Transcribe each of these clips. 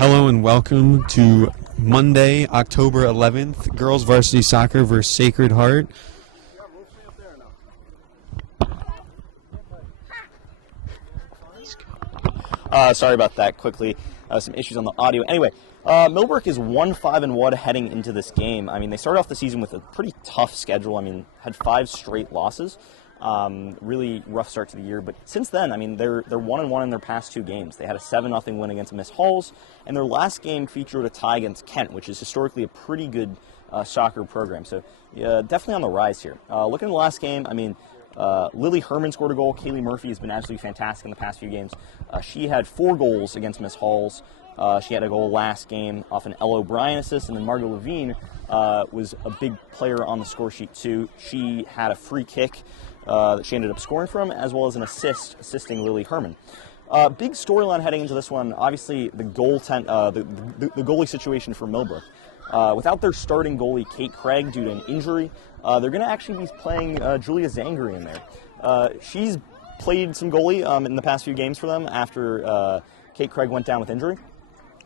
Hello and welcome to Monday, October 11th, Girls Varsity Soccer versus Sacred Heart. Sorry about that. Quickly, some issues on the audio. Anyway, Millbrook is 1-5-1 heading into this game. I mean, they started off the season with a pretty tough schedule. I mean, had 5 straight losses. Really rough start to the year. But since then, I mean, they're 1-1 in their past 2 games. They had a 7-0 win against Miss Halls, and their last game featured a tie against Kent, which is historically a pretty good soccer program. So definitely on the rise here. Looking at the last game, I mean, Lily Herman scored a goal. Kaylee Murphy has been absolutely fantastic in the past few games. She had 4 goals against Miss Halls. She had a goal last game off an L. O'Brien assist, and then Margot Levine was a big player on the score sheet too. She had a free kick that she ended up scoring from, as well as an assisting Lily Herman. Big storyline heading into this one, obviously the goalie situation for Millbrook. Without their starting goalie, Kate Craig, due to an injury, they're going to actually be playing Julia Zangari in there. She's played some goalie in the past few games for them after Kate Craig went down with injury.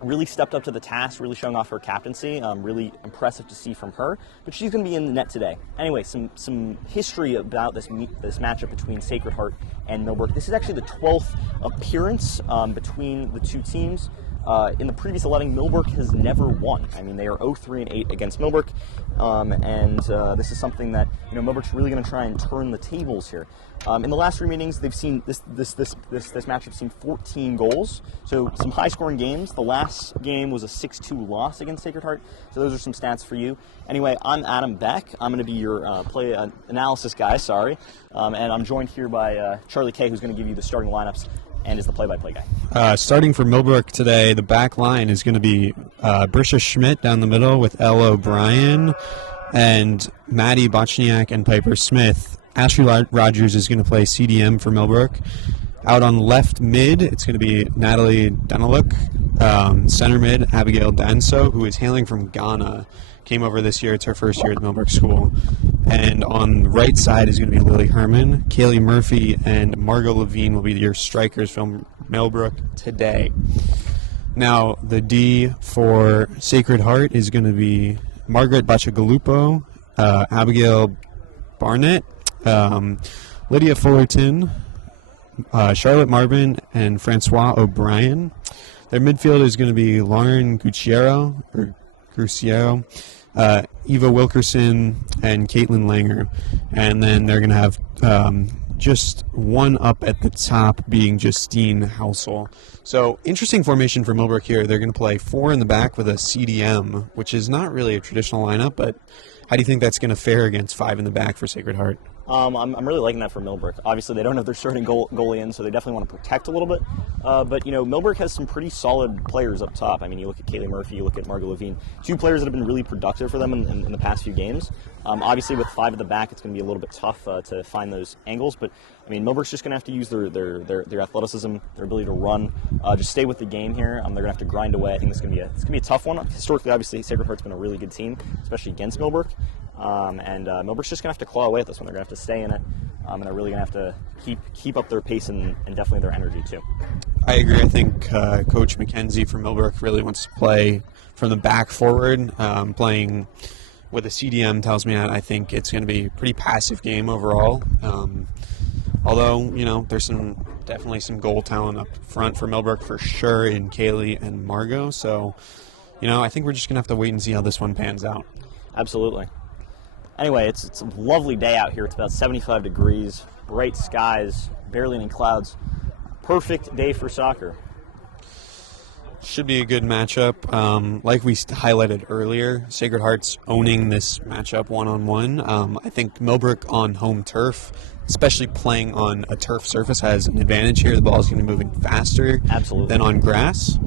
Really stepped up to the task, really showing off her captaincy. Really impressive to see from her. But she's going to be in the net today. Anyway, some history about this matchup between Sacred Heart and Millbrook. This is actually the 12th appearance between the two teams. In the previous 11, Millbrook has never won. I mean, they are 0-3-8 against Millbrook, and this is something that Millbrook's really going to try and turn the tables here. In the last 3 meetings, they've seen this matchup seen 14 goals, so some high-scoring games. The last game was a 6-2 loss against Sacred Heart, so those are some stats for you. Anyway, I'm Adam Beck. I'm going to be your play analysis guy. Sorry, and I'm joined here by Charlie Kay, who's going to give you the starting lineups and is the play-by-play guy. Starting for Millbrook today, the back line is going to be Brisha Schmidt down the middle with L. O'Brien and Maddie Bochniak and Piper Smith. Ashley Rogers is going to play CDM for Millbrook. Out on left mid, it's going to be Natalie Denaluk. Center mid, Abigail Denso, who is hailing from Ghana. Came over this year. It's her first year at Millbrook School. And on the right side is going to be Lily Herman. Kaylee Murphy and Margot Levine will be your strikers from Millbrook today. Now, the D for Sacred Heart is going to be Margaret Bachagalupo, Abigail Barnett, Lydia Fullerton, Charlotte Marvin, and Francois O'Brien. Their midfield is going to be Lauren Gucciero, Eva Wilkerson, and Caitlin Langer. And then they're going to have just one up at the top being Justine Housel. So interesting formation for Millbrook here. They're going to play 4 in the back with a CDM, which is not really a traditional lineup, but how do you think that's going to fare against 5 in the back for Sacred Heart? I'm really liking that for Millbrook. Obviously, they don't have their starting goalie in, so they definitely want to protect a little bit. But, Millbrook has some pretty solid players up top. I mean, you look at Kaylee Murphy, you look at Margot Levine, 2 players that have been really productive for them in the past few games. Obviously, with 5 at the back, it's going to be a little bit tough to find those angles. But, I mean, Millbrook's just going to have to use their athleticism, their ability to run, just stay with the game here. They're going to have to grind away. I think it's going to be a tough one. Historically, obviously, Sacred Heart's been a really good team, especially against Millbrook. And Millbrook's just going to have to claw away at this one. They're going to have to stay in it, and they're really going to have to keep up their pace and definitely their energy, too. I agree. I think Coach McKenzie from Millbrook really wants to play from the back forward. Playing with a CDM tells me that I think it's going to be a pretty passive game overall. Although, there's definitely some goal talent up front for Millbrook for sure in Kaylee and Margot. So, I think we're just going to have to wait and see how this one pans out. Absolutely. Anyway, it's a lovely day out here. It's about 75 degrees, bright skies, barely any clouds. Perfect day for soccer. Should be a good matchup. Like we highlighted earlier, Sacred Heart's owning this matchup one-on-one. I think Millbrook on home turf, especially playing on a turf surface, has an advantage here. The ball is going to be moving faster than on grass.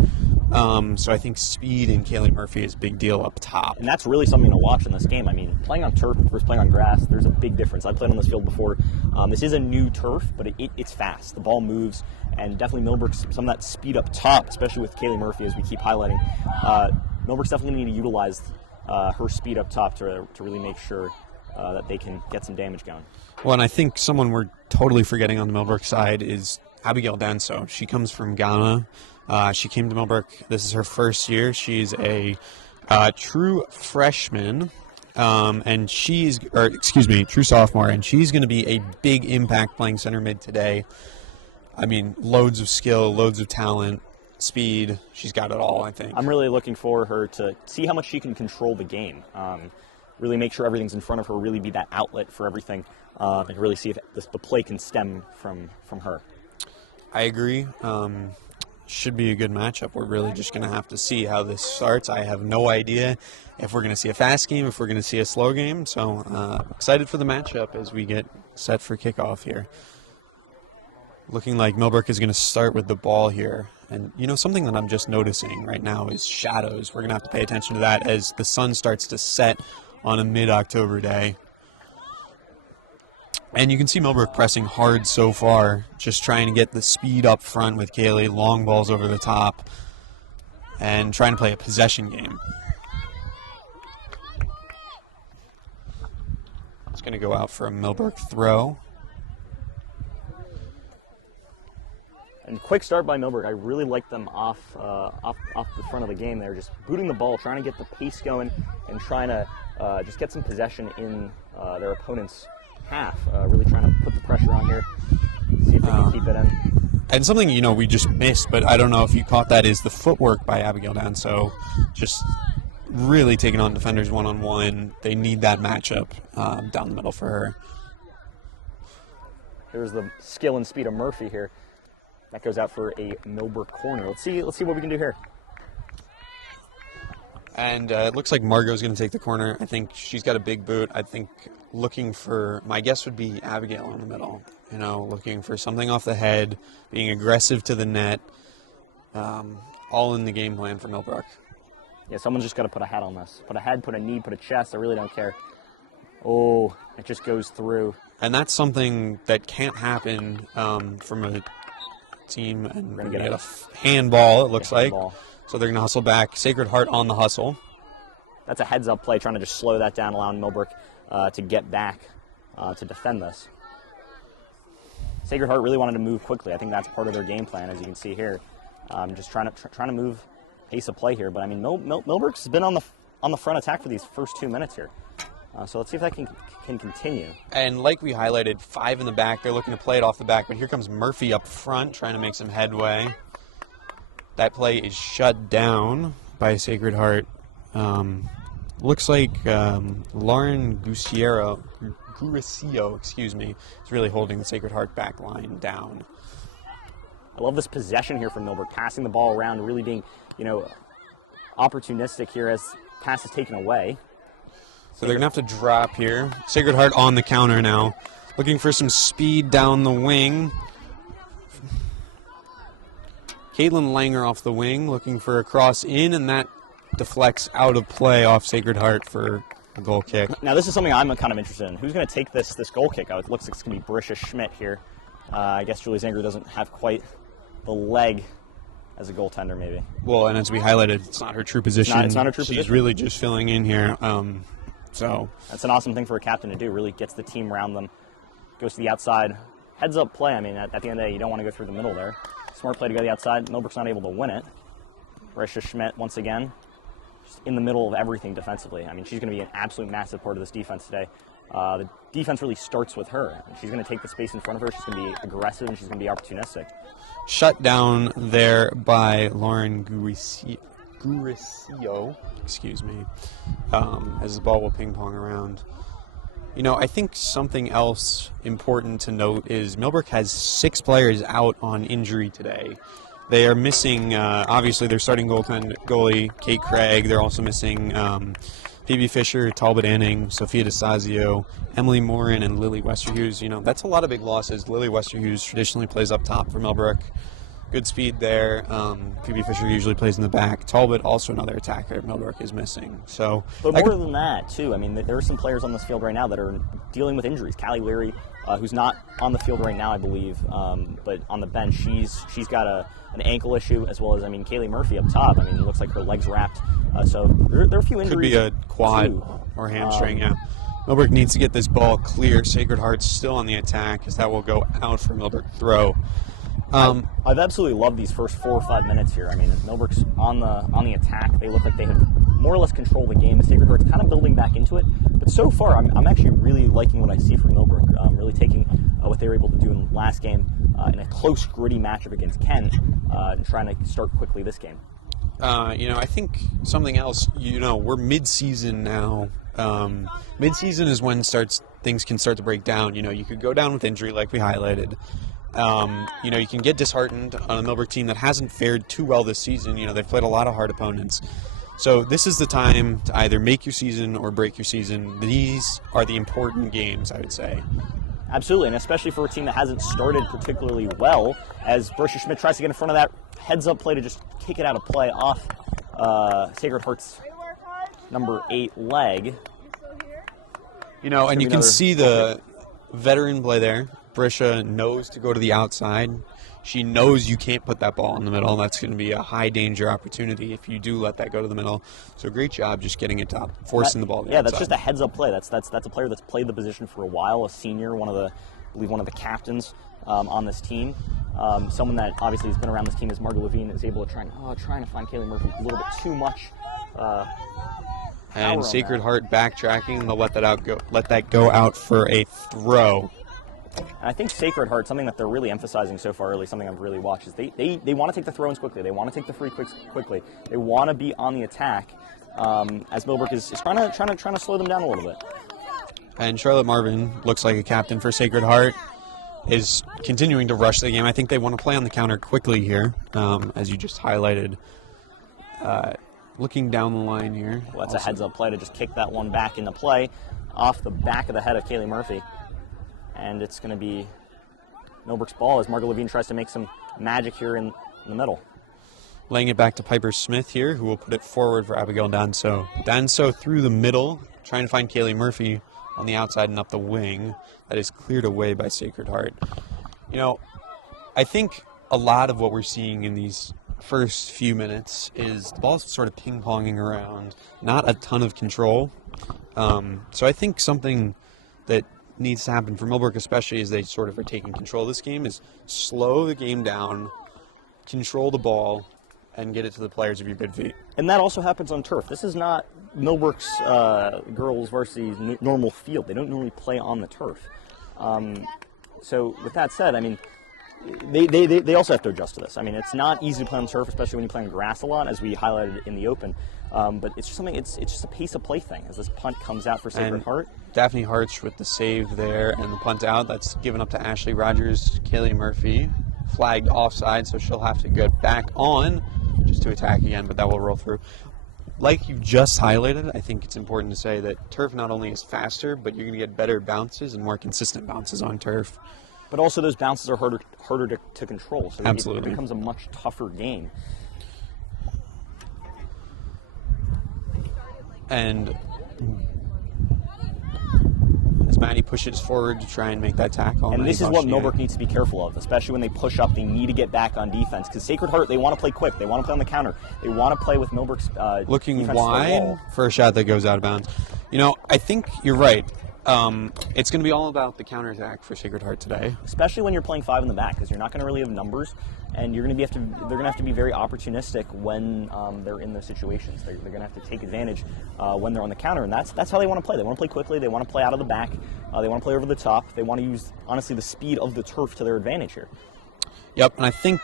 So I think speed in Kaylee Murphy is a big deal up top. And that's really something to watch in this game. I mean, playing on turf versus playing on grass, there's a big difference. I've played on this field before. This is a new turf, but it's fast. The ball moves, and definitely Millbrook's some of that speed up top, especially with Kaylee Murphy, as we keep highlighting. Millbrook's definitely going to need to utilize her speed up top to really make sure that they can get some damage going. Well, and I think someone we're totally forgetting on the Millbrook side is Abigail Denso. She comes from Ghana. She came to Millbrook. This is her first year. She's a true freshman, and true sophomore, and she's going to be a big impact playing center mid today. I mean, loads of skill, loads of talent, speed. She's got it all, I think. I'm really looking for her to see how much she can control the game. Really make sure everything's in front of her, really be that outlet for everything, and really see if the play can stem from her. I agree. Should be a good matchup. We're really just going to have to see how this starts. I have no idea if we're going to see a fast game, if we're going to see a slow game. So excited for the matchup as we get set for kickoff here. Looking like Millbrook is going to start with the ball here. And, something that I'm just noticing right now is shadows. We're going to have to pay attention to that as the sun starts to set on a mid-October day. And you can see Millbrook pressing hard so far, just trying to get the speed up front with Kaylee, long balls over the top, and trying to play a possession game. It's going to go out for a Millbrook throw. And quick start by Millbrook. I really like them off the front of the game. They're just booting the ball, trying to get the pace going, and trying to just get some possession in their opponent's half. Really trying to put the pressure on here, see if they can keep it in. And something, we just missed, but I don't know if you caught that, is the footwork by Abigail Denso. Just really taking on defenders one-on-one. They need that matchup down the middle for her. There's the skill and speed of Murphy here. That goes out for a Millbrook corner. Let's see what we can do here. And it looks like Margot's going to take the corner. I think she's got a big boot. I think my guess would be Abigail in the middle. Looking for something off the head, being aggressive to the net. All in the game plan for Millbrook. Yeah, someone's just got to put a hat on this. Put a head, put a knee, put a chest. I really don't care. Oh, it just goes through. And that's something that can't happen from a team. And we're going to get a handball, it looks like. Handball. So they're going to hustle back. Sacred Heart on the hustle. That's a heads-up play, trying to just slow that down, allowing Millbrook to get back to defend this. Sacred Heart really wanted to move quickly. I think that's part of their game plan, as you can see here. Just trying to move pace of play here. But I mean, Millbrook's been on the front attack for these first 2 minutes here. So let's see if that can continue. And like we highlighted, 5 in the back. They're looking to play it off the back, but here comes Murphy up front, trying to make some headway. That play is shut down by Sacred Heart. Looks like Lauren Guricillo, is really holding the Sacred Heart back line down. I love this possession here from Millbrook, passing the ball around, really being, opportunistic here as pass is taken away. So they're going to have to drop here. Sacred Heart on the counter now, looking for some speed down the wing. Caitlin Langer off the wing, looking for a cross in, and that deflects out of play off Sacred Heart for a goal kick. Now this is something I'm kind of interested in. Who's going to take this goal kick? It looks like it's going to be Barisha Schmidt here. I guess Julie Zanger doesn't have quite the leg as a goaltender, maybe. Well, and as we highlighted, it's not her true position. It's not her true position. She's really just filling in here. So that's an awesome thing for a captain to do. Really gets the team around them. Goes to the outside. Heads up play. I mean, at the end of the day, you don't want to go through the middle there. Smart play to go to the outside. Millbrook's not able to win it. Barisha Schmidt, once again, just in the middle of everything defensively. I mean, she's going to be an absolute massive part of this defense today. The defense really starts with her. She's going to take the space in front of her. She's going to be aggressive, and she's going to be opportunistic. Shut down there by Lauren Guricillo, as the ball will ping-pong around. I think something else important to note is Millbrook has 6 players out on injury today. They are missing, obviously, their starting goalie, Kate Craig. They're also missing Phoebe Fisher, Talbot Anning, Sophia DeSazio, Emily Morin, and Lily Westerhughes. That's a lot of big losses. Lily Westerhughes traditionally plays up top for Millbrook. Good speed there. Phoebe Fisher usually plays in the back. Talbot, also another attacker Millbrook is missing. But more than that, too. I mean, there are some players on this field right now that are dealing with injuries. Callie Leary, who's not on the field right now, I believe, but on the bench, she's got an ankle issue, as well as, Kaylee Murphy up top. It looks like her leg's wrapped. So there are a few injuries. Could be a quad or hamstring, yeah. Millbrook needs to get this ball clear. Sacred Heart's still on the attack, as that will go out for Millbrook throw. I've absolutely loved these first 4 or 5 minutes here. I mean, Millbrook's on the attack. They look like they have more or less controlled the game. Sacred Heart's kind of building back into it. But so far, I'm actually really liking what I see from Millbrook. Really taking what they were able to do in the last game in a close, gritty matchup against Kent, and trying to start quickly this game. I think something else, we're mid-season now. Mid-season is when things can start to break down. You could go down with injury like we highlighted. You can get disheartened on a Millbrook team that hasn't fared too well this season. They've played a lot of hard opponents. So this is the time to either make your season or break your season. These are the important games, I would say. Absolutely, and especially for a team that hasn't started particularly well, as Brisha Schmidt tries to get in front of that heads-up play to just kick it out of play off Sacred Heart's number 8 leg. And you can see the veteran play there. Brisha knows to go to the outside. She knows you can't put that ball in the middle. That's going to be a high-danger opportunity if you do let that go to the middle. So great job just getting it top, forcing the ball to the outside. That's just a heads-up play. That's a player that's played the position for a while, a senior, I believe one of the captains on this team. Someone that obviously has been around this team as Margot Levine is able to trying to find Kaylee Murphy a little bit too much. And Sacred Heart backtracking, and they'll let that go out for a throw. And I think Sacred Heart, something that they're really emphasizing so far early, something I've really watched, is they want to take the throw-ins quickly. They want to take the free kicks quickly. They want to be on the attack, as Millbrook is trying to slow them down a little bit. And Charlotte Marvin looks like a captain for Sacred Heart, is continuing to rush the game. I think they want to play on the counter quickly here, as you just highlighted. Looking down the line here. Well, that's a heads-up play to just kick that one back into play off the back of the head of Kaylee Murphy. And it's going to be Millbrook's ball as Margot Levine tries to make some magic here in the middle. Laying it back to Piper Smith here, who will put it forward for Abigail Denso. Denso through the middle, trying to find Kaylee Murphy on the outside and up the wing. That is cleared away by Sacred Heart. I think a lot of what we're seeing in these first few minutes is the ball's sort of ping-ponging around, not a ton of control. So I think something that needs to happen for Millbrook, especially as they sort of are taking control of this game, is slow the game down, control the ball, and get it to the players of your good feet. And that also happens on turf. This is not Millbrook's girls varsity normal field. They don't normally play on the turf. So with that said, I mean, they also have to adjust to this. I mean, it's not easy to play on turf, especially when you play on grass a lot, as we highlighted in the open. But it's just something. It's just a pace of play thing as this punt comes out for Sacred Heart. Daphne Hartch with the save there and the punt out. That's given up to Ashley Rogers. Kaylee Murphy flagged offside, so she'll have to get back on just to attack again, but that will roll through. Like you just highlighted, I think it's important to say that turf not only is faster, but you're going to get better bounces and more consistent bounces on turf. But also those bounces are harder to control, so Absolutely. It becomes a much tougher game. And as Maddie pushes forward to try and make that tackle. And this is what Millbrook needs to be careful of, especially when they push up. They need to get back on defense because Sacred Heart, they want to play quick. They want to play on the counter. They want to play with Millbrook's looking wide for a shot that goes out of bounds. I think you're right. It's going to be all about the counterattack for Sacred Heart today, especially when you're playing 5 in the back, because you're not going to really have numbers, and they're going to have to be very opportunistic when they're in those situations. They're going to have to take advantage when they're on the counter, and that's how they want to play. They want to play quickly. They want to play out of the back. They want to play over the top. They want to use, honestly, the speed of the turf to their advantage here. Yep, and I think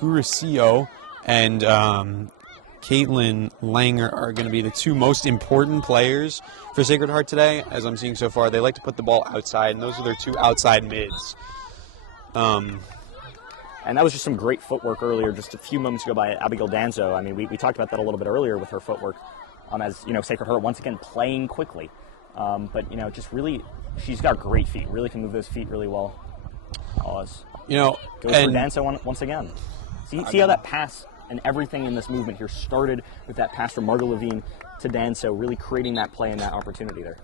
Gurusio and Caitlin Langer are going to be the two most important players for Sacred Heart today, as I'm seeing so far. They like to put the ball outside, and those are their two outside mids. And that was just some great footwork earlier, just a few moments ago by Abigail Denso. I mean, we talked about that a little bit earlier with her footwork, as Sacred Heart once again playing quickly. But just really, she's got great feet. Really can move those feet really well. Goes for Denso once again. See how that pass and everything in this movement here started with that pass from Margot Levine to Denso, really creating that play and that opportunity there.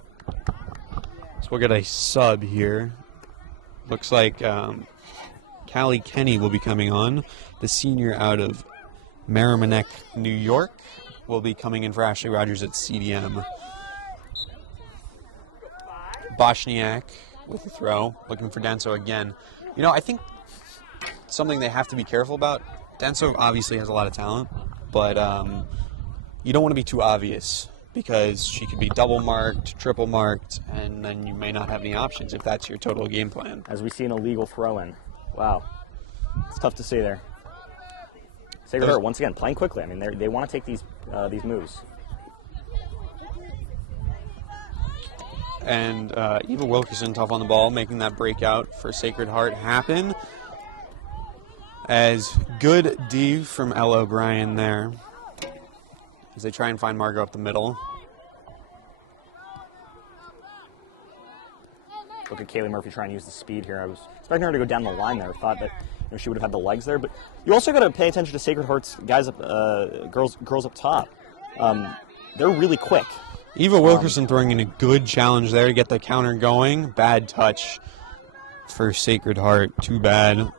So we'll get a sub here. Looks like Callie Kenny will be coming on. The senior out of Merrimack, New York, will be coming in for Ashley Rogers at CDM. Boshniak with the throw, looking for Denso again. I think something they have to be careful about. Denso obviously has a lot of talent, but you don't want to be too obvious because she could be double marked, triple marked, and then you may not have any options if that's your total game plan. As we see an illegal throw-in. Wow. It's tough to say there. Sacred Heart, once again, playing quickly. I mean, they want to take these moves. And Eva Wilkerson tough on the ball, making that breakout for Sacred Heart happen. As good D from Ella O'Brien there. As they try and find Margot up the middle. Look at Kaylee Murphy trying to use the speed here. I was expecting her to go down the line there. I thought that she would have had the legs there. But you also got to pay attention to Sacred Heart's guys up, girls up top. They're really quick. Eva Wilkerson throwing in a good challenge there to get the counter going. Bad touch for Sacred Heart. Too bad.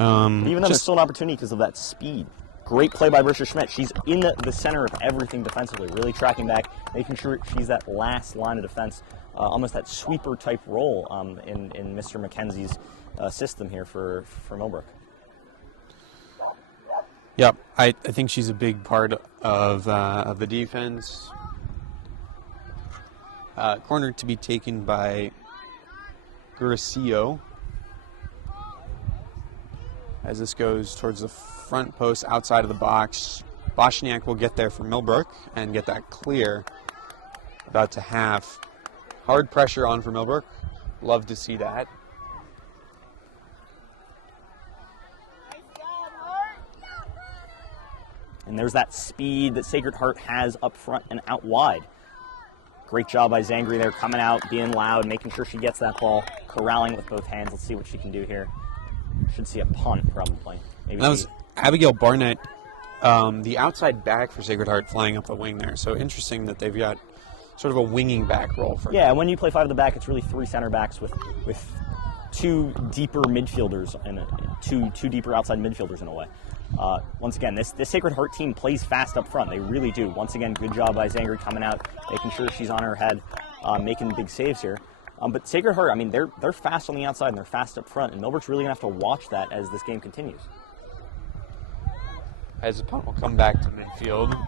Even though there's still an opportunity because of that speed. Great play by Brisha Schmidt. She's in the center of everything defensively, really tracking back, making sure she's that last line of defense, almost that sweeper-type role in Mr. McKenzie's system here for Millbrook. Yep, I think she's a big part of the defense. Corner to be taken by Guracio. As this goes towards the front post outside of the box, Boshniak will get there for Millbrook and get that clear. About to have hard pressure on for Millbrook. Love to see that. And there's that speed that Sacred Heart has up front and out wide. Great job by Zangri there, coming out, being loud, making sure she gets that ball, corralling it with both hands. Let's see what she can do here. Should see a punt, probably. Maybe that was Abigail Barnett, the outside back for Sacred Heart, flying up the wing there. So interesting that they've got sort of a winging back role for Yeah, when you play 5 at the back, it's really 3 center backs with 2 deeper midfielders and 2 deeper outside midfielders in a way. Once again, this Sacred Heart team plays fast up front. They really do. Once again, good job by Zangri coming out, making sure she's on her head, making big saves here. But Sacred Heart, I mean, they're fast on the outside and they're fast up front, and Millbrook's really going to have to watch that as this game continues. As the punt will come back to midfield.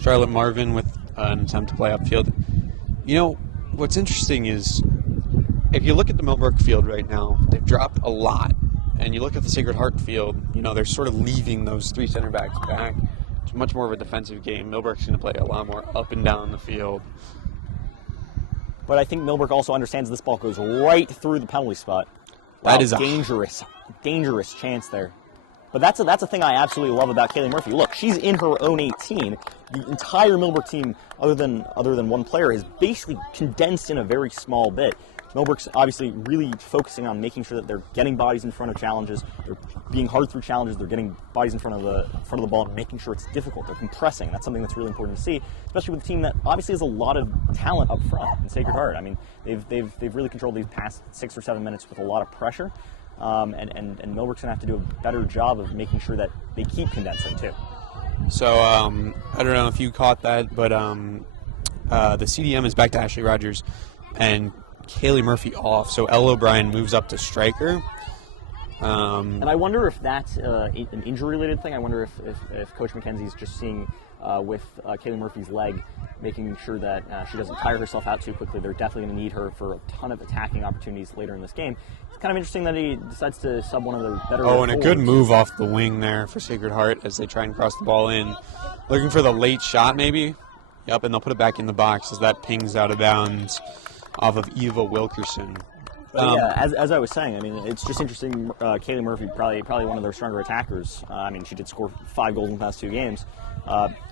Charlotte Marvin with an attempt to play upfield. You know, what's interesting is if you look at the Millbrook field right now, they've dropped a lot. And you look at the Sacred Heart field, you know, they're sort of leaving those 3 center backs back. It's much more of a defensive game. Millbrook's going to play a lot more up and down the field. But I think Millbrook also understands this ball goes right through the penalty spot. Wow, that is a dangerous chance there. But that's a thing I absolutely love about Kaylee Murphy. Look, she's in her own 18. The entire Millbrook team, other than one player, is basically condensed in a very small bit. Millbrook's obviously really focusing on making sure that they're getting bodies in front of challenges, they're being hard through challenges, they're getting bodies in front of the ball and making sure it's difficult. They're compressing. That's something that's really important to see, especially with a team that obviously has a lot of talent up front in Sacred Heart. I mean, they've really controlled these past 6 or 7 minutes with a lot of pressure, and Millbrook's gonna have to do a better job of making sure that they keep condensing too. So I don't know if you caught that, but the CDM is back to Ashley Rogers and Kaylee Murphy off, so Ella O'Brien moves up to striker. And I wonder if that's an injury-related thing. I wonder if Coach McKenzie's just seeing with Kaylee Murphy's leg, making sure that she doesn't tire herself out too quickly. They're definitely going to need her for a ton of attacking opportunities later in this game. It's kind of interesting that he decides to sub one of the better and a good move off the wing there for Sacred Heart as they try and cross the ball in. Looking for the late shot, maybe? Yep, and they'll put it back in the box as that pings out of bounds off of Eva Wilkerson. Yeah, as I was saying, I mean, it's just interesting. Kaylee Murphy, probably one of their stronger attackers. I mean, she did score 5 goals in the past 2 games,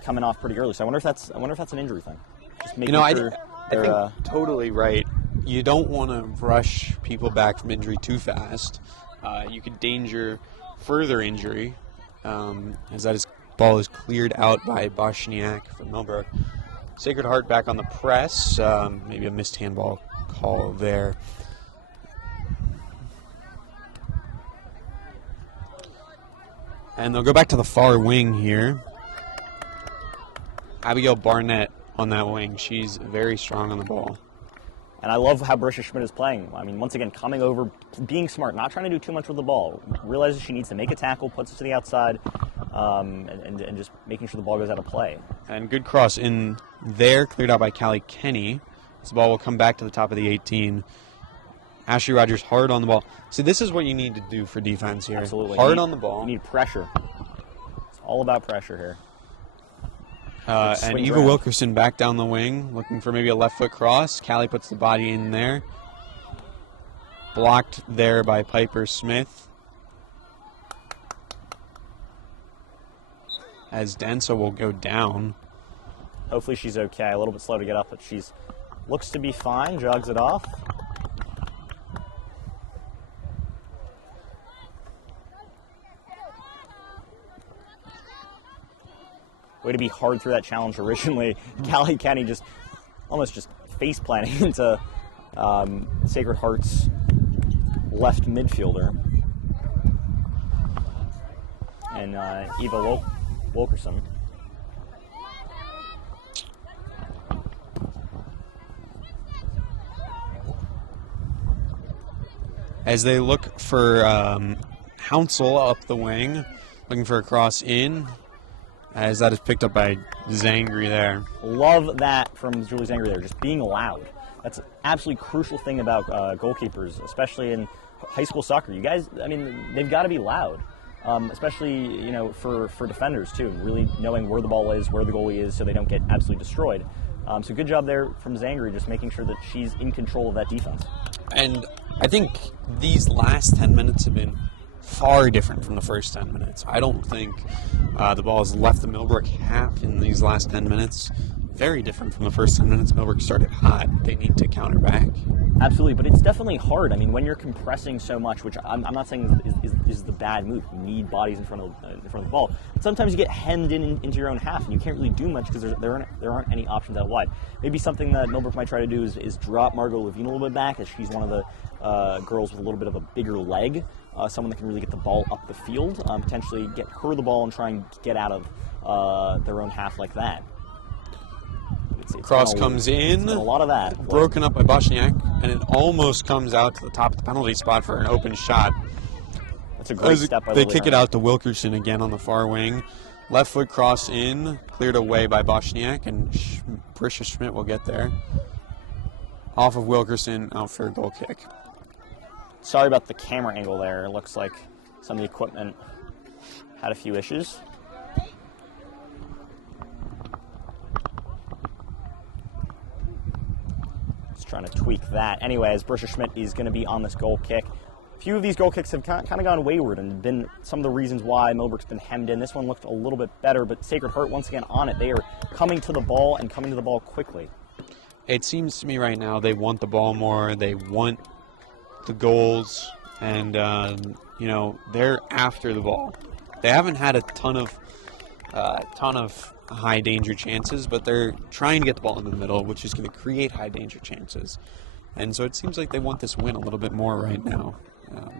coming off pretty early. So I wonder if that's an injury thing. Just making sure I think totally right. You don't want to rush people back from injury too fast. You could danger further injury, as that ball is cleared out by Boshniak from Millbrook. Sacred Heart back on the press. Maybe a missed handball call there. And they'll go back to the far wing here. Abigail Barnett on that wing. She's very strong on the ball. And I love how Brisha Schmidt is playing. I mean, once again, coming over, being smart, not trying to do too much with the ball. Realizes she needs to make a tackle, puts it to the outside, and just making sure the ball goes out of play. And good cross in there, cleared out by Callie Kenny. This ball will come back to the top of the 18. Ashley Rogers hard on the ball. See, this is what you need to do for defense here. Absolutely. Hard on the ball. You need pressure. It's all about pressure here. And Eva Wilkerson back down the wing, looking for maybe a left foot cross. Callie puts the body in there. Blocked there by Piper Smith. As Denso will go down. Hopefully she's okay. A little bit slow to get up, but she's looks to be fine. Jogs it off. Way to be hard through that challenge originally. Callie Kenny just almost just face planting into Sacred Heart's left midfielder. And Eva Wilkerson. As they look for Hounsel up the wing, looking for a cross in. As that is picked up by Zangri there. Love that from Julie Zangri there, just being loud. That's an absolutely crucial thing about goalkeepers, especially in high school soccer. You guys, I mean, they've got to be loud, especially, you know, for defenders too, really knowing where the ball is, where the goalie is, so they don't get absolutely destroyed. So good job there from Zangri, just making sure that she's in control of that defense. And I think these last 10 minutes have been far different from the first 10 minutes. I don't think the ball has left the Millbrook half in these last 10 minutes. Very different from the first 10 minutes. Millbrook started hot. They need to counter back. Absolutely, but it's definitely hard. I mean, when you're compressing so much, which I'm not saying is the bad move. You need bodies in front of the ball. But sometimes you get hemmed into your own half, and you can't really do much because there aren't any options out wide. Maybe something that Millbrook might try to do is drop Margot Levine a little bit back, as she's one of the girls with a little bit of a bigger leg. Someone that can really get the ball up the field, potentially get her the ball and try and get out of their own half like that. Cross comes in. A lot of that. Broken up by Bosniak, and it almost comes out to the top of the penalty spot for an open shot. That's a great step by They kick it out to Wilkerson again on the far wing. Left foot cross in, cleared away by Bosniak, and Brisha Schmidt will get there. Off of Wilkerson, out for a goal kick. Sorry about the camera angle there. It looks like some of the equipment had a few issues. Just trying to tweak that. Anyways, Brisha Schmidt is going to be on this goal kick. A few of these goal kicks have kind of gone wayward and been some of the reasons why Millbrook's been hemmed in. This one looked a little bit better, but Sacred Heart once again on it. They are coming to the ball and coming to the ball quickly. It seems to me right now they want the ball more. They want the goals, and you know, they're after the ball. They haven't had a ton of high danger chances, but they're trying to get the ball in the middle, which is going to create high danger chances. And so it seems like they want this win a little bit more right now,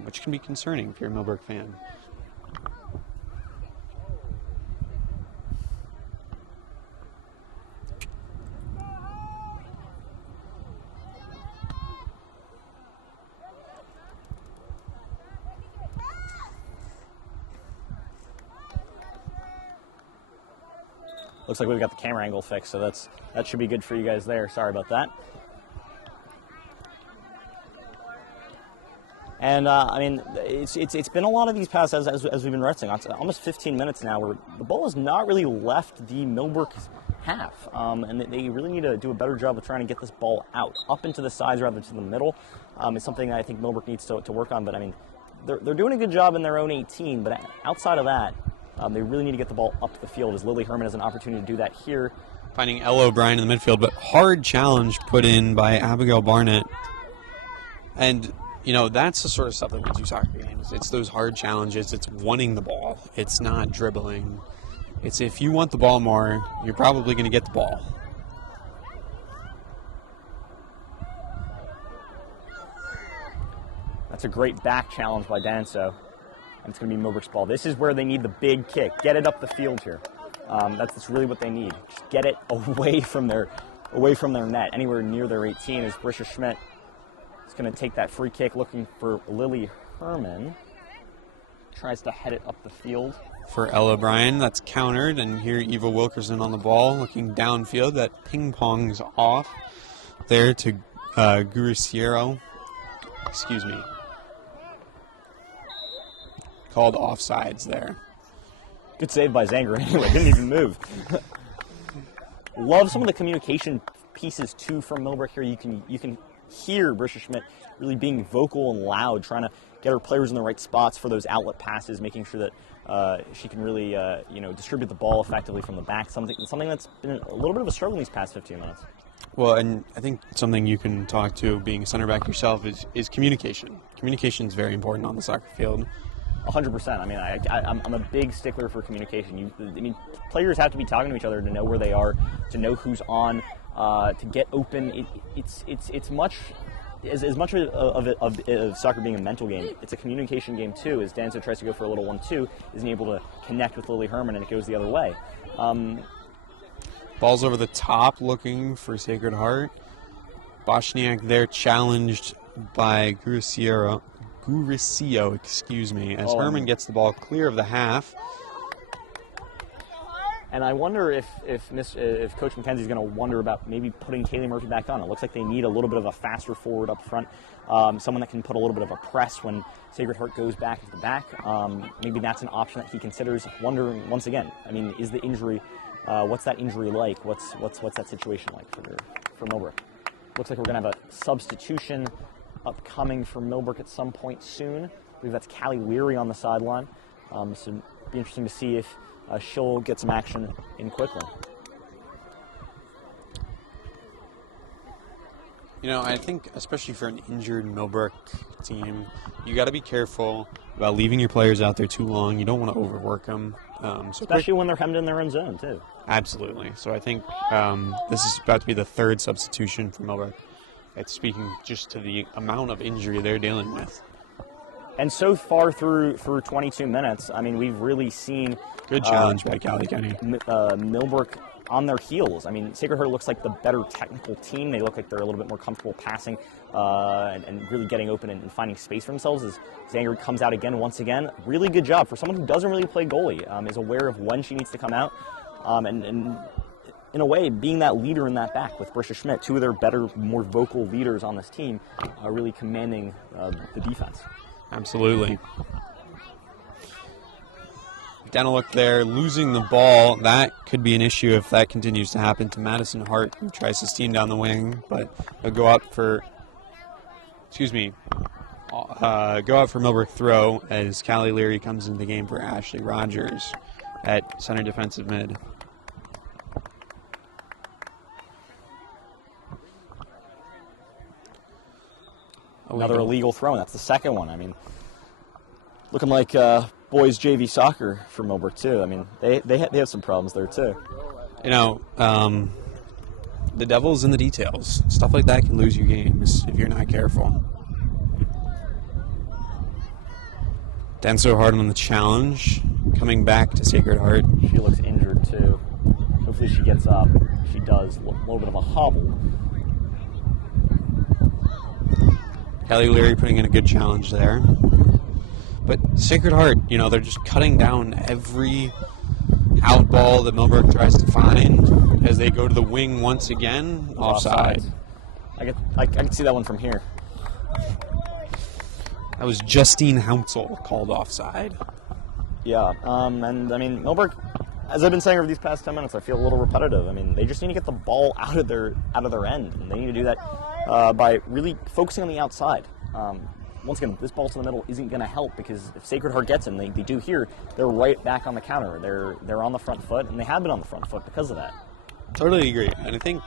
which can be concerning if you're a Millbrook fan. Looks like we've got the camera angle fixed, so that should be good for you guys there. Sorry about that. And I mean, it's been a lot of these passes as we've been wrestling. It's almost 15 minutes now where the ball has not really left the Millbrook half, and they really need to do a better job of trying to get this ball out, up into the sides rather than to the middle. It's something that I think Millbrook needs to work on. But I mean, they're doing a good job in their own 18, but outside of that, they really need to get the ball up the field, as Lily Herman has an opportunity to do that here. Finding Ella O'Brien in the midfield, but hard challenge put in by Abigail Barnett. And, you know, that's the sort of stuff that we do soccer games. It's those hard challenges. It's wanting the ball. It's not dribbling. It's if you want the ball more, you're probably going to get the ball. That's a great back challenge by Denso. And it's going to be Millbrook's ball. This is where they need the big kick. Get it up the field here. That's really what they need. Just get it away from their away from their net, anywhere near their 18, as Brisha Schmidt is going to take that free kick, looking for Lily Herman. Tries to head it up the field. For Ella O'Brien, that's countered, and here Eva Wilkerson on the ball, looking downfield. That ping-pongs off there to Guruciero. Excuse me. Called offsides there. Good save by Zanger anyway, didn't even move. Love some of the communication pieces too from Millbrook here. You can hear Brisha Schmidt really being vocal and loud, trying to get her players in the right spots for those outlet passes, making sure that she can really distribute the ball effectively from the back. Something that's been a little bit of a struggle in these past 15 minutes. Well, and I think something you can talk to, being a center back yourself, is communication. Communication is very important on the soccer field. 100%. I mean, I'm a big stickler for communication. Players have to be talking to each other to know where they are, to know who's on, to get open. It's much as much of soccer being a mental game. It's a communication game too. As Denso tries to go for a little 1-2, isn't able to connect with Lily Herman, and it goes the other way. Ball's over the top, looking for Sacred Heart. Bochniak there challenged by Gurucio, as Herman gets the ball clear of the half. And I wonder if Coach McKenzie's going to wonder about maybe putting Kaylee Murphy back on. It looks like they need a little bit of a faster forward up front, someone that can put a little bit of a press when Sacred Heart goes back at the back. Maybe that's an option that he considers. Wondering once again, I mean, is the injury? What's that injury like? What's that situation like for Millbrook? Looks like we're going to have a substitution upcoming for Millbrook at some point soon. I believe that's Callie Leary on the sideline. So it'd be interesting to see if she'll get some action in quickly. You know, I think especially for an injured Millbrook team, you got to be careful about leaving your players out there too long. You don't want to overwork them. Especially when they're hemmed in their own zone, too. Absolutely. So I think this is about to be the third substitution for Millbrook. It's speaking just to the amount of injury they're dealing with. And so far through 22 minutes, I mean, we've really seen good challenge by Callie Kenny. Millbrook on their heels. I mean, Sacred Heart looks like the better technical team. They look like they're a little bit more comfortable passing and really getting open and finding space for themselves. As Zanger comes out again, once again, really good job for someone who doesn't really play goalie. Is aware of when she needs to come out, and in a way, being that leader in that back with Brisha Schmidt, two of their better, more vocal leaders on this team, really commanding the defense. Absolutely. Down a look there, losing the ball. That could be an issue if that continues to happen to Madison Hart, who tries to steam down the wing, but he'll go out for, Millbrook throw as Callie Leary comes into the game for Ashley Rogers at center defensive mid. Another illegal throw, and that's the second one. I mean, looking like boys JV soccer for Millbrook too. I mean, they have some problems there too. You know, the devil's in the details. Stuff like that can lose you games if you're not careful. Denso hard on the challenge, coming back to Sacred Heart. She looks injured too. Hopefully she gets up. She does. A little bit of a hobble. Callie Leary putting in a good challenge there. But Sacred Heart, you know, they're just cutting down every out ball that Millbrook tries to find as they go to the wing once again. Offside. I can see that one from here. That was Justine Hounsel called offside. Yeah, and I mean, Millbrook, as I've been saying over these past 10 minutes, I feel a little repetitive. I mean, they just need to get the ball out of their end, and they need to do that by really focusing on the outside. Once again, this ball to the middle isn't going to help because if Sacred Heart gets them, they do here, they're right back on the counter. They're on the front foot, and they have been on the front foot because of that. Totally agree. And I think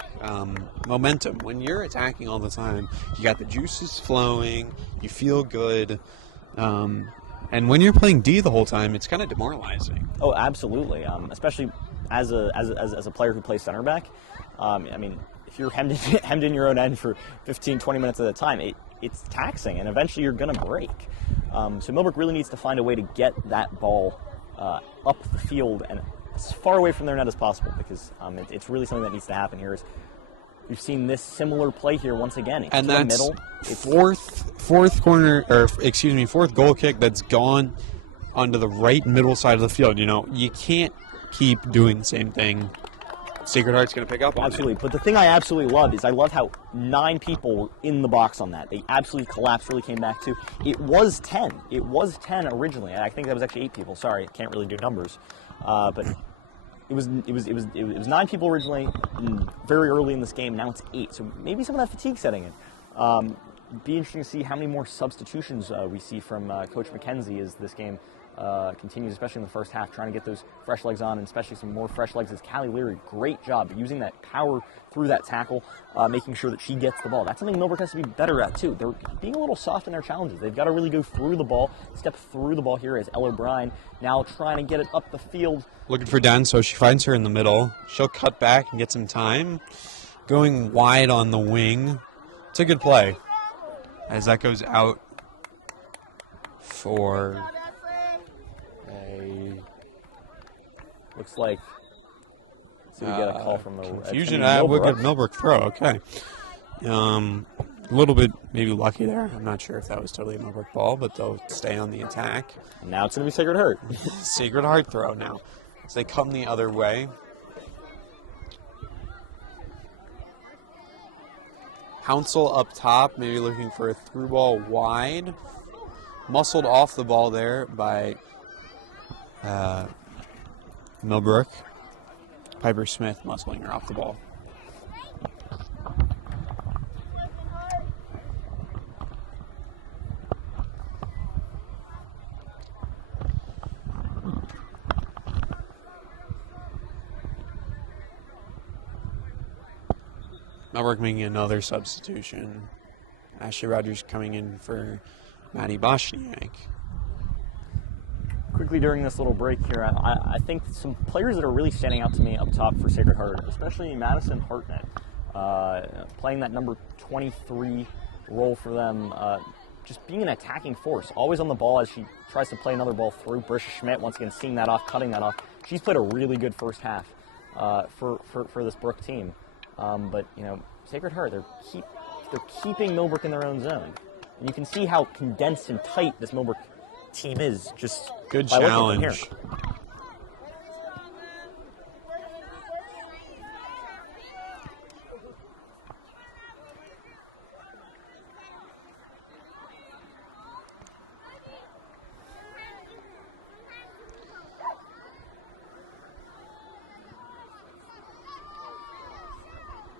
momentum, when you're attacking all the time, you got the juices flowing, you feel good. And when you're playing D the whole time, it's kind of demoralizing. Oh, absolutely. Especially as a player who plays center back. I mean, if you're hemmed in your own end for 15, 20 minutes at a time, it's taxing, and eventually you're going to break. So Millbrook really needs to find a way to get that ball up the field and as far away from their net as possible, because it's really something that needs to happen here. Is we've seen this similar play here once again. It's and to the that's middle. fourth goal kick that's gone onto the right middle side of the field. You know, you can't keep doing the same thing. Sacred Heart's going to pick up on Absolutely. it. But the thing I absolutely love is I love how 9 people were in the box on that. They absolutely collapsed, really came back to. It was 10. It was 10 originally. I think that was actually 8 people. Sorry, I can't really do numbers. But it was 9 people originally, very early in this game. Now it's 8. So maybe some of that fatigue setting in. Be interesting to see how many more substitutions we see from Coach McKenzie as this game continues, especially in the first half, trying to get those fresh legs on, and especially some more fresh legs as Callie Leary. Great job using that power through that tackle, making sure that she gets the ball. That's something Millbrook has to be better at, too. They're being a little soft in their challenges. They've got to really go through the ball, step through the ball here as Ella O'Brien now trying to get it up the field. Looking for Denso. She finds her in the middle. She'll cut back and get some time. Going wide on the wing. It's a good play. As that goes out for a... Looks like... So we get a call from the... Confusion. We'll get Millbrook throw. Okay. A little bit maybe lucky there. I'm not sure if that was totally a Millbrook ball, but they'll stay on the attack. Now it's going to be Sacred Heart. Sacred Heart throw now. As they come the other way. Hounsel up top, maybe looking for a through ball wide. Muscled off the ball there by Millbrook. Piper Smith muscling her off the ball. Millbrook making another substitution. Ashley Rogers coming in for Maddie Boshniak. Quickly during this little break here, I think some players that are really standing out to me up top for Sacred Heart, especially Madison Hartnett, playing that number 23 role for them, just being an attacking force, always on the ball as she tries to play another ball through. Brisha Schmidt, once again, seeing that off, cutting that off. She's played a really good first half for this Brook team. But, you know, Sacred Heart, they're keeping Millbrook in their own zone. And you can see how condensed and tight this Millbrook team is just good by challenge. looking from here.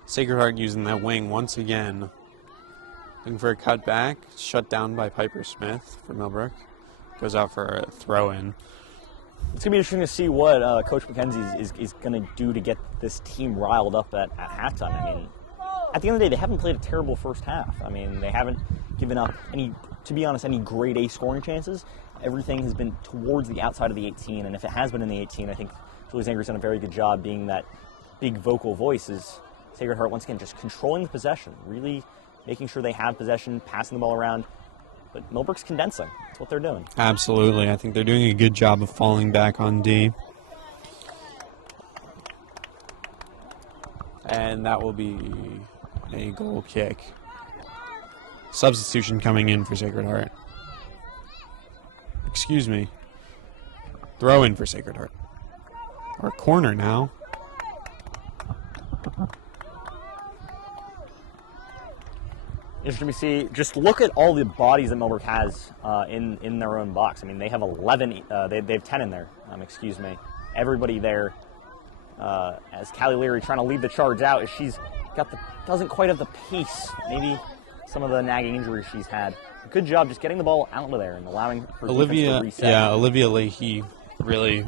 Sacred Heart using that wing once again. Looking for a cutback. Shut down by Piper Smith for Millbrook. Goes out for a throw-in. It's going to be interesting to see what Coach McKenzie is going to do to get this team riled up at halftime. I mean, at the end of the day, they haven't played a terrible first half. I mean, they haven't given up any grade A scoring chances. Everything has been towards the outside of the 18, and if it has been in the 18, I think Julie Zanger's done a very good job being that big vocal voice. Is Sacred Heart, once again, just controlling the possession, really making sure they have possession, passing the ball around. But Millbrook's condensing. That's what they're doing. Absolutely. I think they're doing a good job of falling back on D. And that will be a goal kick. Substitution coming in for Sacred Heart. Excuse me. Throw in for Sacred Heart. Or corner now. Interesting to see. Just look at all the bodies that Millbrook has in their own box. I mean, they have 11. They have 10 in there. Excuse me. Everybody there. As Callie Leary trying to lead the charge out, as she's doesn't quite have the pace. Maybe some of the nagging injuries she's had. Good job just getting the ball out of there and allowing her defense to reset. Yeah, Olivia Leahy really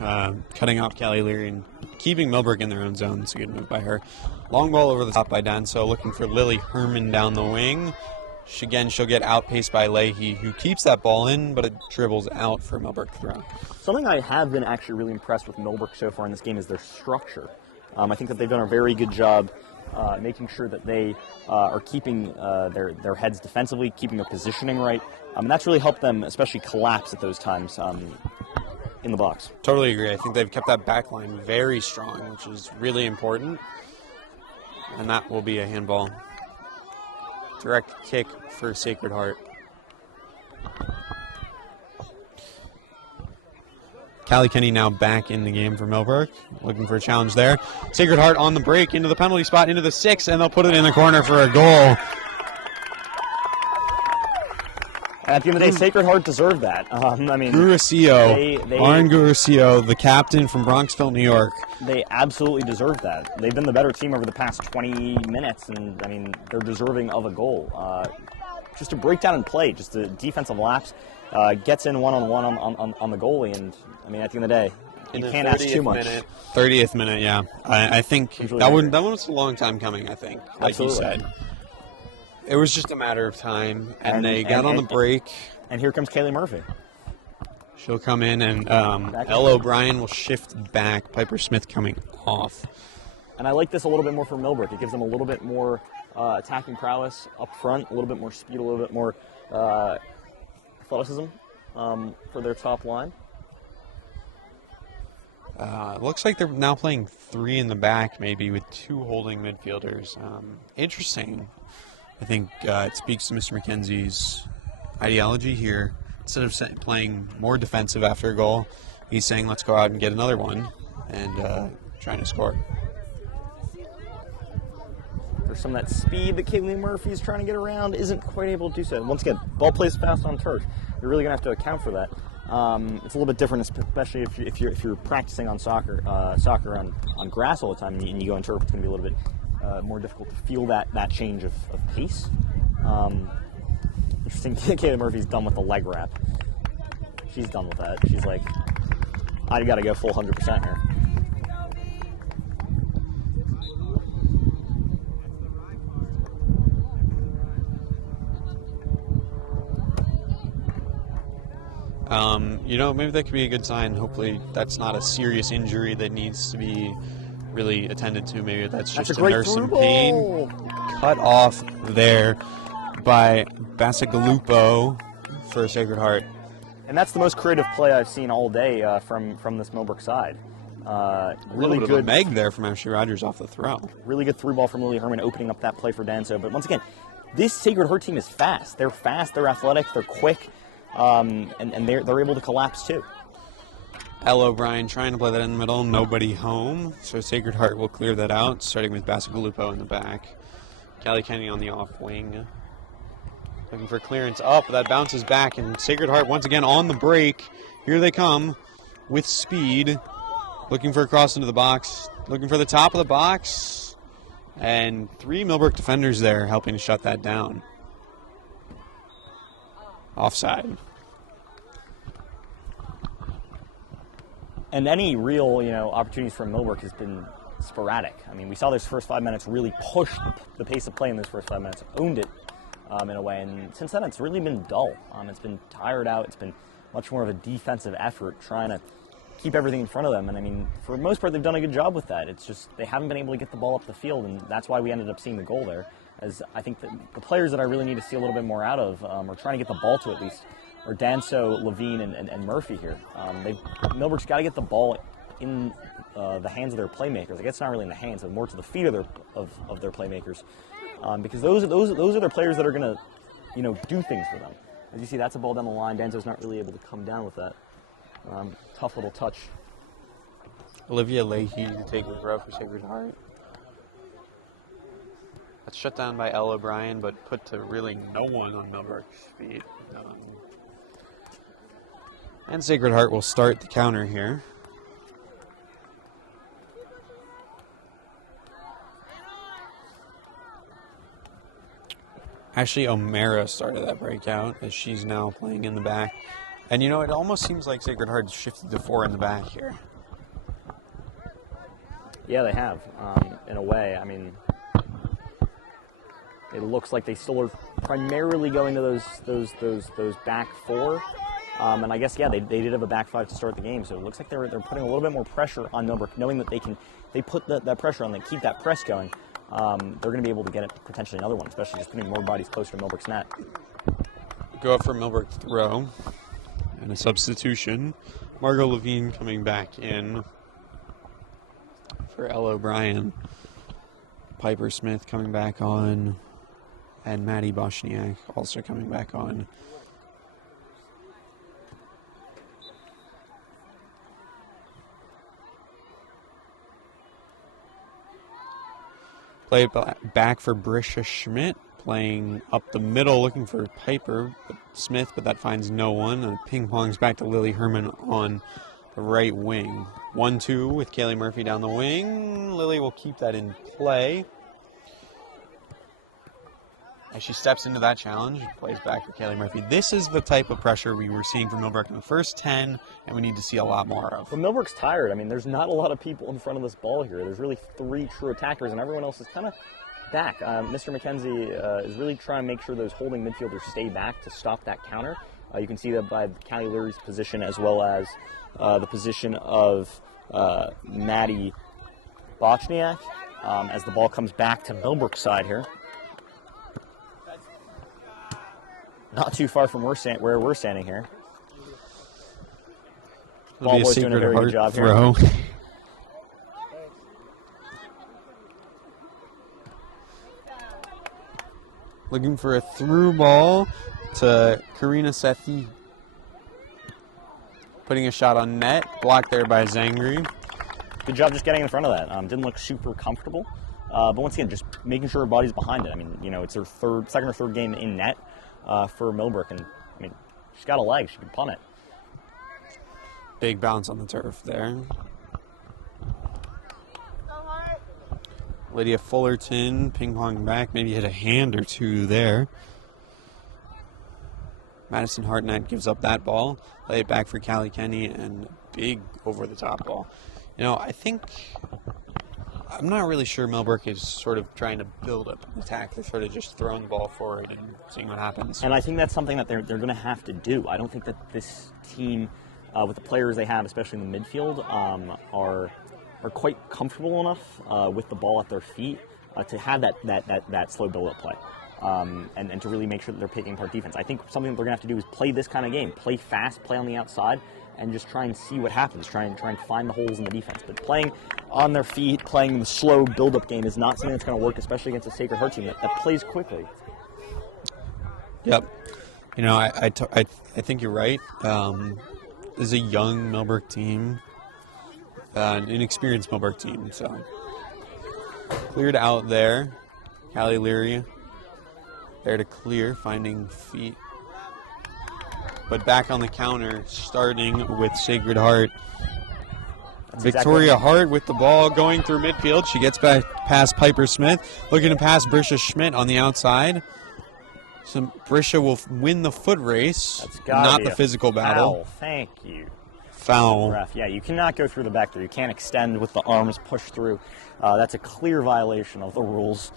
cutting off Callie Leary and keeping Millbrook in their own zone. It's a good move by her. Long ball over the top by Denso, looking for Lily Herman down the wing. She'll get outpaced by Leahy, who keeps that ball in, but it dribbles out for Millbrook throw. Something I have been actually really impressed with Millbrook so far in this game is their structure. I think that they've done a very good job making sure that they are keeping their heads defensively, keeping their positioning right. And that's really helped them, especially collapse at those times in the box. Totally agree. I think they've kept that back line very strong, which is really important. And that will be a handball. Direct kick for Sacred Heart. Callie Kenny now back in the game for Millbrook. Looking for a challenge there. Sacred Heart on the break into the penalty spot, into the 6, and they'll put it in the corner for a goal. At the end of the day, Sacred Heart deserved that. Guracio, Lauren Guracio, the captain from Bronxville, New York. They absolutely deserve that. They've been the better team over the past 20 minutes, and, I mean, they're deserving of a goal. Just a breakdown in play, just a defensive lapse, gets in one-on-one on the goalie, and, I mean, at the end of the day, you can't ask too much. 30th minute, yeah. I think that one was a long time coming, I think, like Absolutely. you said. It was just a matter of time, and they got on the break. And here comes Kaylee Murphy. She'll come in, and Elle O'Brien will shift back. Piper Smith coming off. And I like this a little bit more for Millbrook. It gives them a little bit more attacking prowess up front, a little bit more speed, a little bit more athleticism for their top line. It looks like they're now playing 3 in the back, maybe, with 2 holding midfielders. Interesting. I think it speaks to Mr. McKenzie's ideology here. Instead of playing more defensive after a goal, he's saying, let's go out and get another one, and trying to score. There's some of that speed that Kaylee Murphy is trying to get around, isn't quite able to do so. Once again, ball plays fast on turf. You're really going to have to account for that. It's a little bit different, especially if you're practicing on soccer on grass all the time, and you go on turf. It's going to be a little bit more difficult to feel that change of pace. Interesting. Kayla Murphy's done with the leg wrap. She's done with that. She's like, I got to go full 100% here. Maybe that could be a good sign. Hopefully that's not a serious injury that needs to be really attended to. Maybe that's just a nurse in pain. Cut off there by Bacigalupo for Sacred Heart. And that's the most creative play I've seen all day from this Millbrook side. Really good. Bit of a meg there from Ashley Rogers off the throw. Really good through ball from Lily Herman, opening up that play for Denso. But once again, this Sacred Heart team is fast. They're fast, they're athletic, they're quick, and they're able to collapse too. Elle O'Brien trying to play that in the middle, nobody home. So Sacred Heart will clear that out, starting with Bacigalupo in the back. Callie Kenny on the off wing. Looking for clearance up, that bounces back, and Sacred Heart once again on the break. Here they come with speed. Looking for a cross into the box. Looking for the top of the box. And 3 Millbrook defenders there helping to shut that down. Offside. And any real, opportunities from Millbrook has been sporadic. I mean, we saw those first 5 minutes really push the pace of play in those first 5 minutes, owned it in a way. And since then, it's really been dull. It's been tired out. It's been much more of a defensive effort trying to keep everything in front of them. And I mean, for the most part, they've done a good job with that. It's just they haven't been able to get the ball up the field, and that's why we ended up seeing the goal there. As I think that the players that I really need to see a little bit more out of, or trying to get the ball to at least, are Denso, Levine, and Murphy here. Millbrook's got to get the ball in the hands of their playmakers. I guess it's not really in the hands, but more to the feet of their playmakers, because those are their players that are going to, do things for them. As you see, that's a ball down the line. Denso's not really able to come down with that. Tough little touch. Olivia Leahy to take the throw for Sacred Heart. That's shut down by Elle O'Brien, but put to really no one on Millbrook's feet. And Sacred Heart will start the counter here. Ashley O'Mara started that breakout as she's now playing in the back. And it almost seems like Sacred Heart shifted to 4 in the back here. Yeah, they have, in a way. I mean, it looks like they still are primarily going to those back 4. And I guess, they did have a back 5 to start the game, so it looks like they're putting a little bit more pressure on Millbrook, knowing that they put that pressure on, they keep that press going. They're going to be able to get it potentially another one, especially just putting more bodies closer to Millbrook's net. Go up for Millbrook throw. And a substitution. Margot Levine coming back in for Elle O'Brien. Piper Smith coming back on, and Maddie Bochniak also coming back on. Play back for Brisha Schmidt, playing up the middle, looking for Piper Smith, but that finds no one. And ping pongs back to Lily Herman on the right wing. 1-2 with Kaylee Murphy down the wing. Lily will keep that in play. As she steps into that challenge, plays back for Kaylee Murphy. This is the type of pressure we were seeing from Millbrook in the first 10, and we need to see a lot more of. Well, Millbrook's tired. I mean, there's not a lot of people in front of this ball here. There's really 3 true attackers, and everyone else is kind of back. Mr. McKenzie is really trying to make sure those holding midfielders stay back to stop that counter. You can see that by Callie Leary's position, as well as the position of Maddie Bochniak, as the ball comes back to Millbrook's side here. Not too far from where we're standing here. Ball boy's doing a very good job throw here. Looking for a through ball to Karina Sethi. Putting a shot on net. Blocked there by Zangri. Good job just getting in front of that. Didn't look super comfortable. But once again, just making sure her body's behind it. I mean, it's her second or third game in net for Millbrook. And, I mean, she's got a leg. She can punt it. Big bounce on the turf there. Lydia Fullerton ping-pong back. Maybe hit a hand or two there. Madison Hartnett gives up that ball. Play it back for Callie Kenny, and big over-the-top ball. I'm not really sure Millbrook is sort of trying to build up an attack. They're sort of just throwing the ball forward and seeing what happens. And I think that's something that they're going to have to do. I don't think that this team, with the players they have, especially in the midfield, are quite comfortable enough with the ball at their feet to have that slow build-up play. And to really make sure that they're picking apart defense. I think something that they're going to have to do is play this kind of game. Play fast, play on the outside, and just try and see what happens. Try and find the holes in the defense. But playing on their feet, playing the slow build-up game is not something that's going to work, especially against a Sacred Heart team that plays quickly. Yep. I think you're right. This is a young Millbrook team, an inexperienced Millbrook team. So cleared out there. Callie Leary there to clear, finding feet. But back on the counter, starting with Sacred Heart. That's Victoria Hart with the ball going through midfield. She gets back past Piper Smith, looking to pass Brisha Schmidt on the outside. So Brisha will win the foot race, not the physical battle. Foul. Thank you. Foul. Ref. Yeah, you cannot go through the back there. You can't extend with the arms pushed through. That's a clear violation of the rules.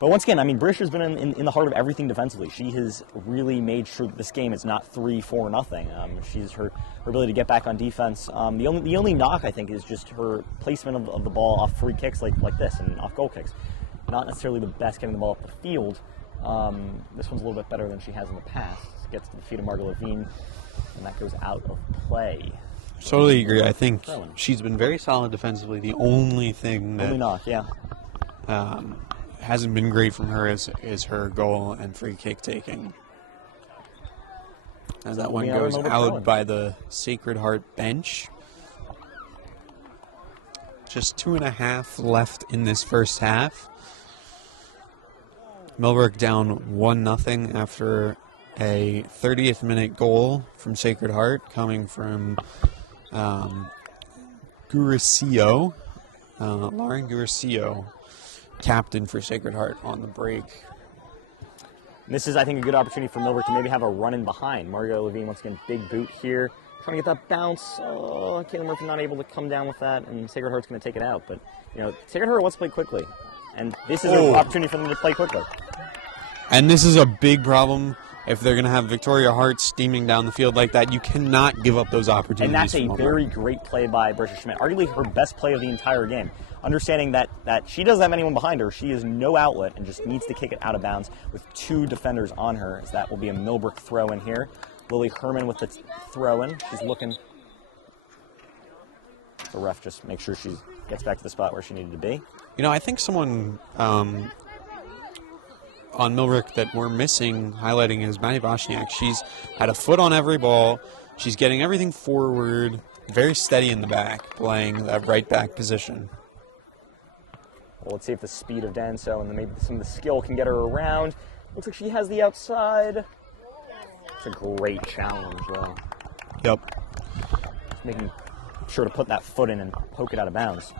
But once again, I mean, Brisha's been in the heart of everything defensively. She has really made sure that this game is not 3-4-0. She's her ability to get back on defense. The only knock, I think, is just her placement of the ball off free kicks like this and off goal kicks. Not necessarily the best getting the ball up the field. This one's a little bit better than she has in the past. Gets to the feet of Margot Levine, and that goes out of play. Totally agree. I think she's been very solid defensively. The only thing that... Only knock, yeah. Hasn't been great from her is her goal and free kick taking. As that one goes out by the Sacred Heart bench. Just 2.5 left in this first half. Millbrook down 1-0 after a 30th minute goal from Sacred Heart coming from Guracio, Lauren Guracio, captain for Sacred Heart on the break. This is, I think, a good opportunity for Millbrook to maybe have a run in behind. Margot Levine, once again, big boot here. Trying to get that bounce. Oh, Kayla Murphy not able to come down with that, and Sacred Heart's going to take it out. But, Sacred Heart wants to play quickly. And this is an opportunity for them to play quickly. And this is a big problem. If they're going to have Victoria Hart steaming down the field like that, you cannot give up those opportunities. And that's a very great play by Brisha Schmidt. Arguably her best play of the entire game. Understanding that she doesn't have anyone behind her. She has no outlet and just needs to kick it out of bounds with 2 defenders on her. As that will be a Millbrook throw in here. Lily Herman with the throw in. She's looking. The ref just makes sure she gets back to the spot where she needed to be. I think someone on Millbrook that we're missing highlighting is Maddie Bosniak. She's had a foot on every ball. She's getting everything forward, very steady in the back, playing that right back position. Well, let's see if the speed of Denso and maybe some of the skill can get her around. Looks like she has the outside. It's a great challenge, though. Yep. Just making sure to put that foot in and poke it out of bounds.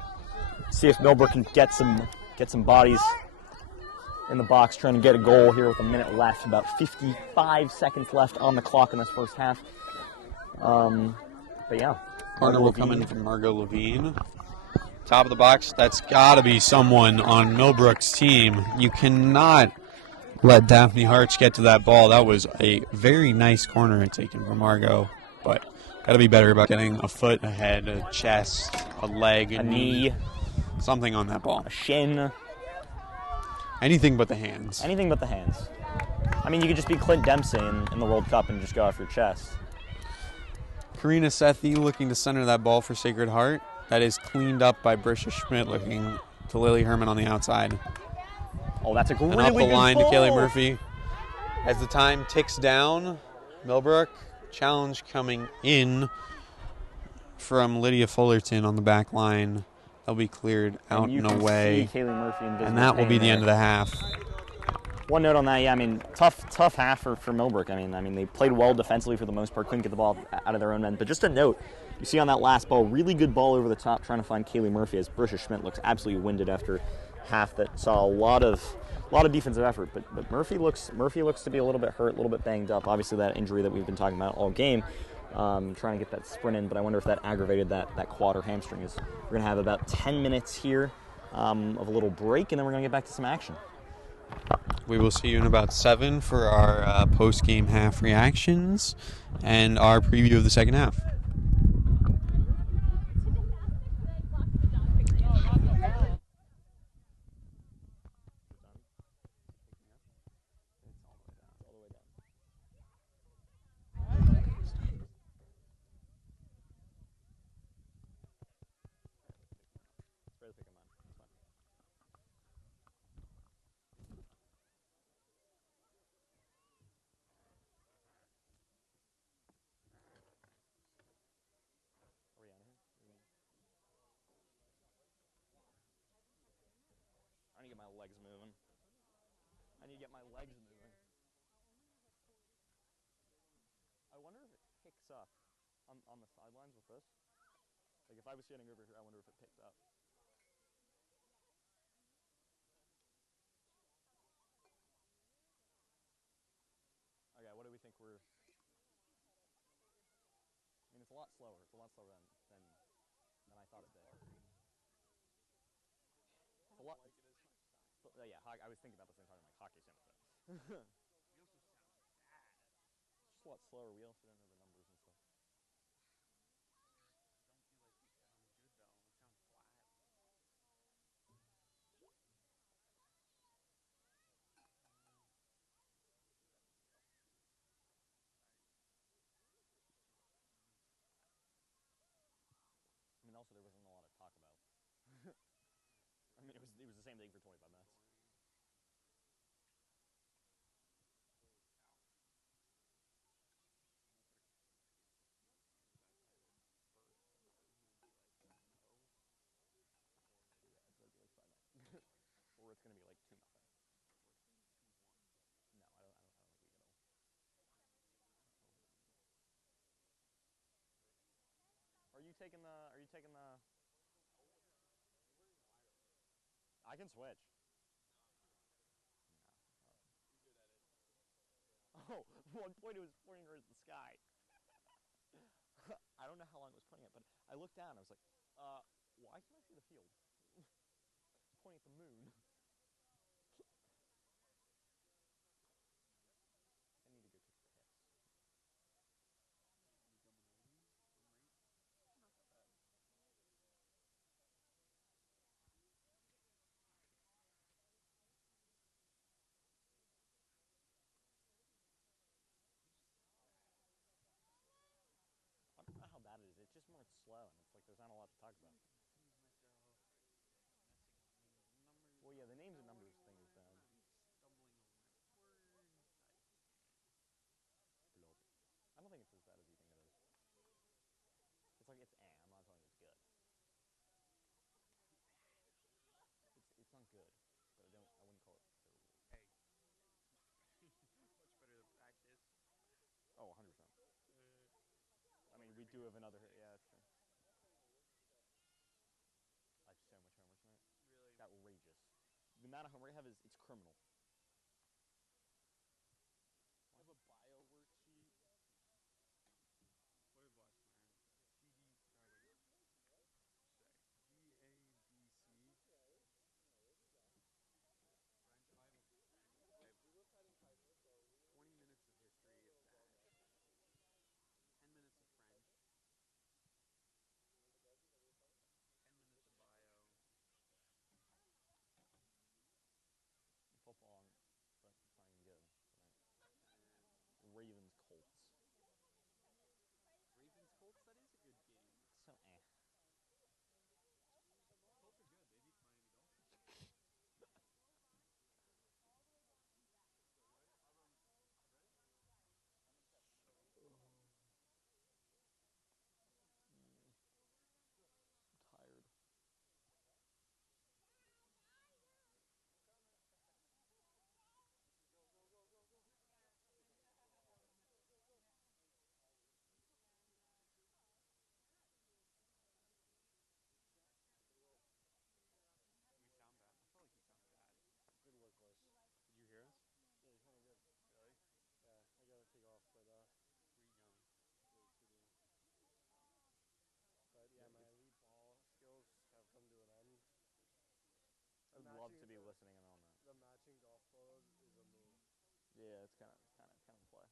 See if Millbrook can get some bodies in the box, trying to get a goal here with a minute left. About 55 seconds left on the clock in this first half. But yeah. Corner will come in from Margot Levine. Top of the box, that's got to be someone on Millbrook's team. You cannot let Daphne Harch get to that ball. That was a very nice corner taken from Margot, but got to be better about getting a foot, a head, a chest, a leg, a knee, something on that ball. A shin. Anything but the hands. Anything but the hands. I mean, you could just be Clint Dempsey in the World Cup and just go off your chest. Karina Sethi looking to center that ball for Sacred Heart. That is cleaned up by Brisha Schmidt, looking to Lily Herman on the outside. Oh, that's a really and up the line ball. To Kaylee Murphy. As the time ticks down, Millbrook, challenge coming in from Lydia Fullerton on the back line. They'll be cleared out and away. And that will be the end of the half. One note on that, yeah, I mean, tough half for Millbrook. I mean, they played well defensively for the most part, couldn't get the ball out of their own end. But just a note, you see on that last ball, really good ball over the top trying to find Kaylee Murphy as Brisha Schmidt looks absolutely winded after half that saw a lot of defensive effort. But Murphy looks to be a little bit hurt, a little bit banged up. Obviously that injury that we've been talking about all game, trying to get that sprint in. But I wonder if that aggravated that quad or hamstring. We're going to have about 10 minutes here of a little break, and then we're going to get back to some action. We will see you in about 7 for our post-game half reactions and our preview of the second half. I need to get my legs moving. I wonder if it picks up on the sidelines with this. Like if I was standing over here, I wonder if it picks up. Okay, what do we think we're... I mean, it's a lot slower. It's a lot slower than I thought it did. It's a lot... yeah, I was thinking about the same time, like hockey sim. It's just a lot slower. We also don't know the numbers and stuff. I mean, also there wasn't a lot of talk about. I mean, it was the same thing for 25 minutes. Or it's going to be like 2-0. No, I don't think we get all. Are you taking the... I can switch. Oh, one point it was pointing towards the sky. I don't know how long it was pointing at, but I looked down. I was like, why can't I see the field? Pointing at the moon. I need to go take a piss. I don't know how bad it is. It's just more slow, and it's like there's not a lot to talk about. do have another hit. Yeah, that's true. I have so much homework tonight. Really? It's outrageous. The amount of homework I have it's criminal. I have a bio worksheet. What did Boston learn? GABC. French. I have 20 minutes of history of Spanish. 10 minutes of French. 10 minutes of bio. Football, but it's not even good. And Ravens, Colts. Ravens Colts, that is a good game. So Colts are good. They beat Miami Dolphins. I'm tired. We sound bad. I feel like you sound bad. Good work, boys. Did you hear us? Yeah, you sounded good. Really? Yeah, I gotta take off, but Where are you going? but yeah, my elite ball skills have come to an end. I'd love to be listening in on that. The matching golf photos is a move. Yeah, it's kind of a play.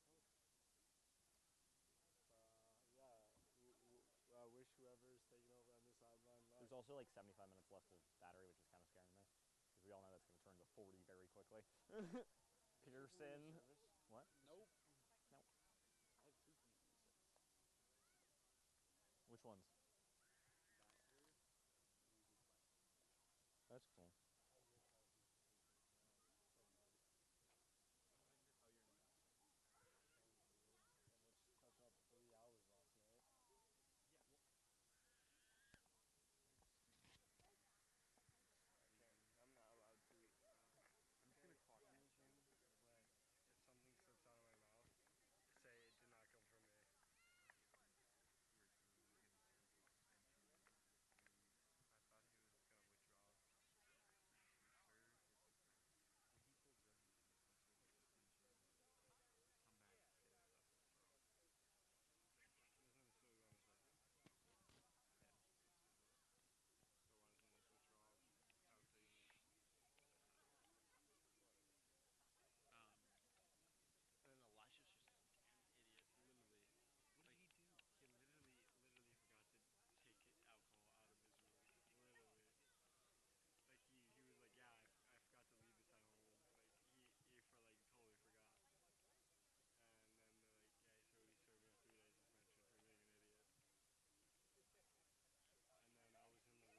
I wish whoever's taking over on this sideline luck. There's also like 75 minutes left of battery, which is kind of scaring me. Because we all know that's going to turn to 40 very quickly. Pearson. What? Nope. Nope. I have 2 community service. Which ones? Ambassador and Weasley Classic. That's cool. I don't even know how you're an ambassador. And which took up 3 hours last night. Yeah, well. I'm not allowed to. I'm just going to talk at you. When if something slips out of my mouth, say it did not come from me. I thought he was gonna withdraw. When he told Joe he was under some sort of suspension, come back and say that stuff. There's nothing still going to say. Yeah. So why doesn't this withdraw without saying it? And then Elisha's just an idiot, literally. What did he do? He literally forgot to take alcohol out of his room. Literally. Like he was like, yeah, I forgot to leave this at home. Like he totally forgot. And then they're like, yeah, so he served him 3 days suspension for being an idiot. And then I was in the room search for Philip, and Philip was flipping his shit. He's like, why are the student body targeting me? Like, what's going on? Like, I feel bad for the kid,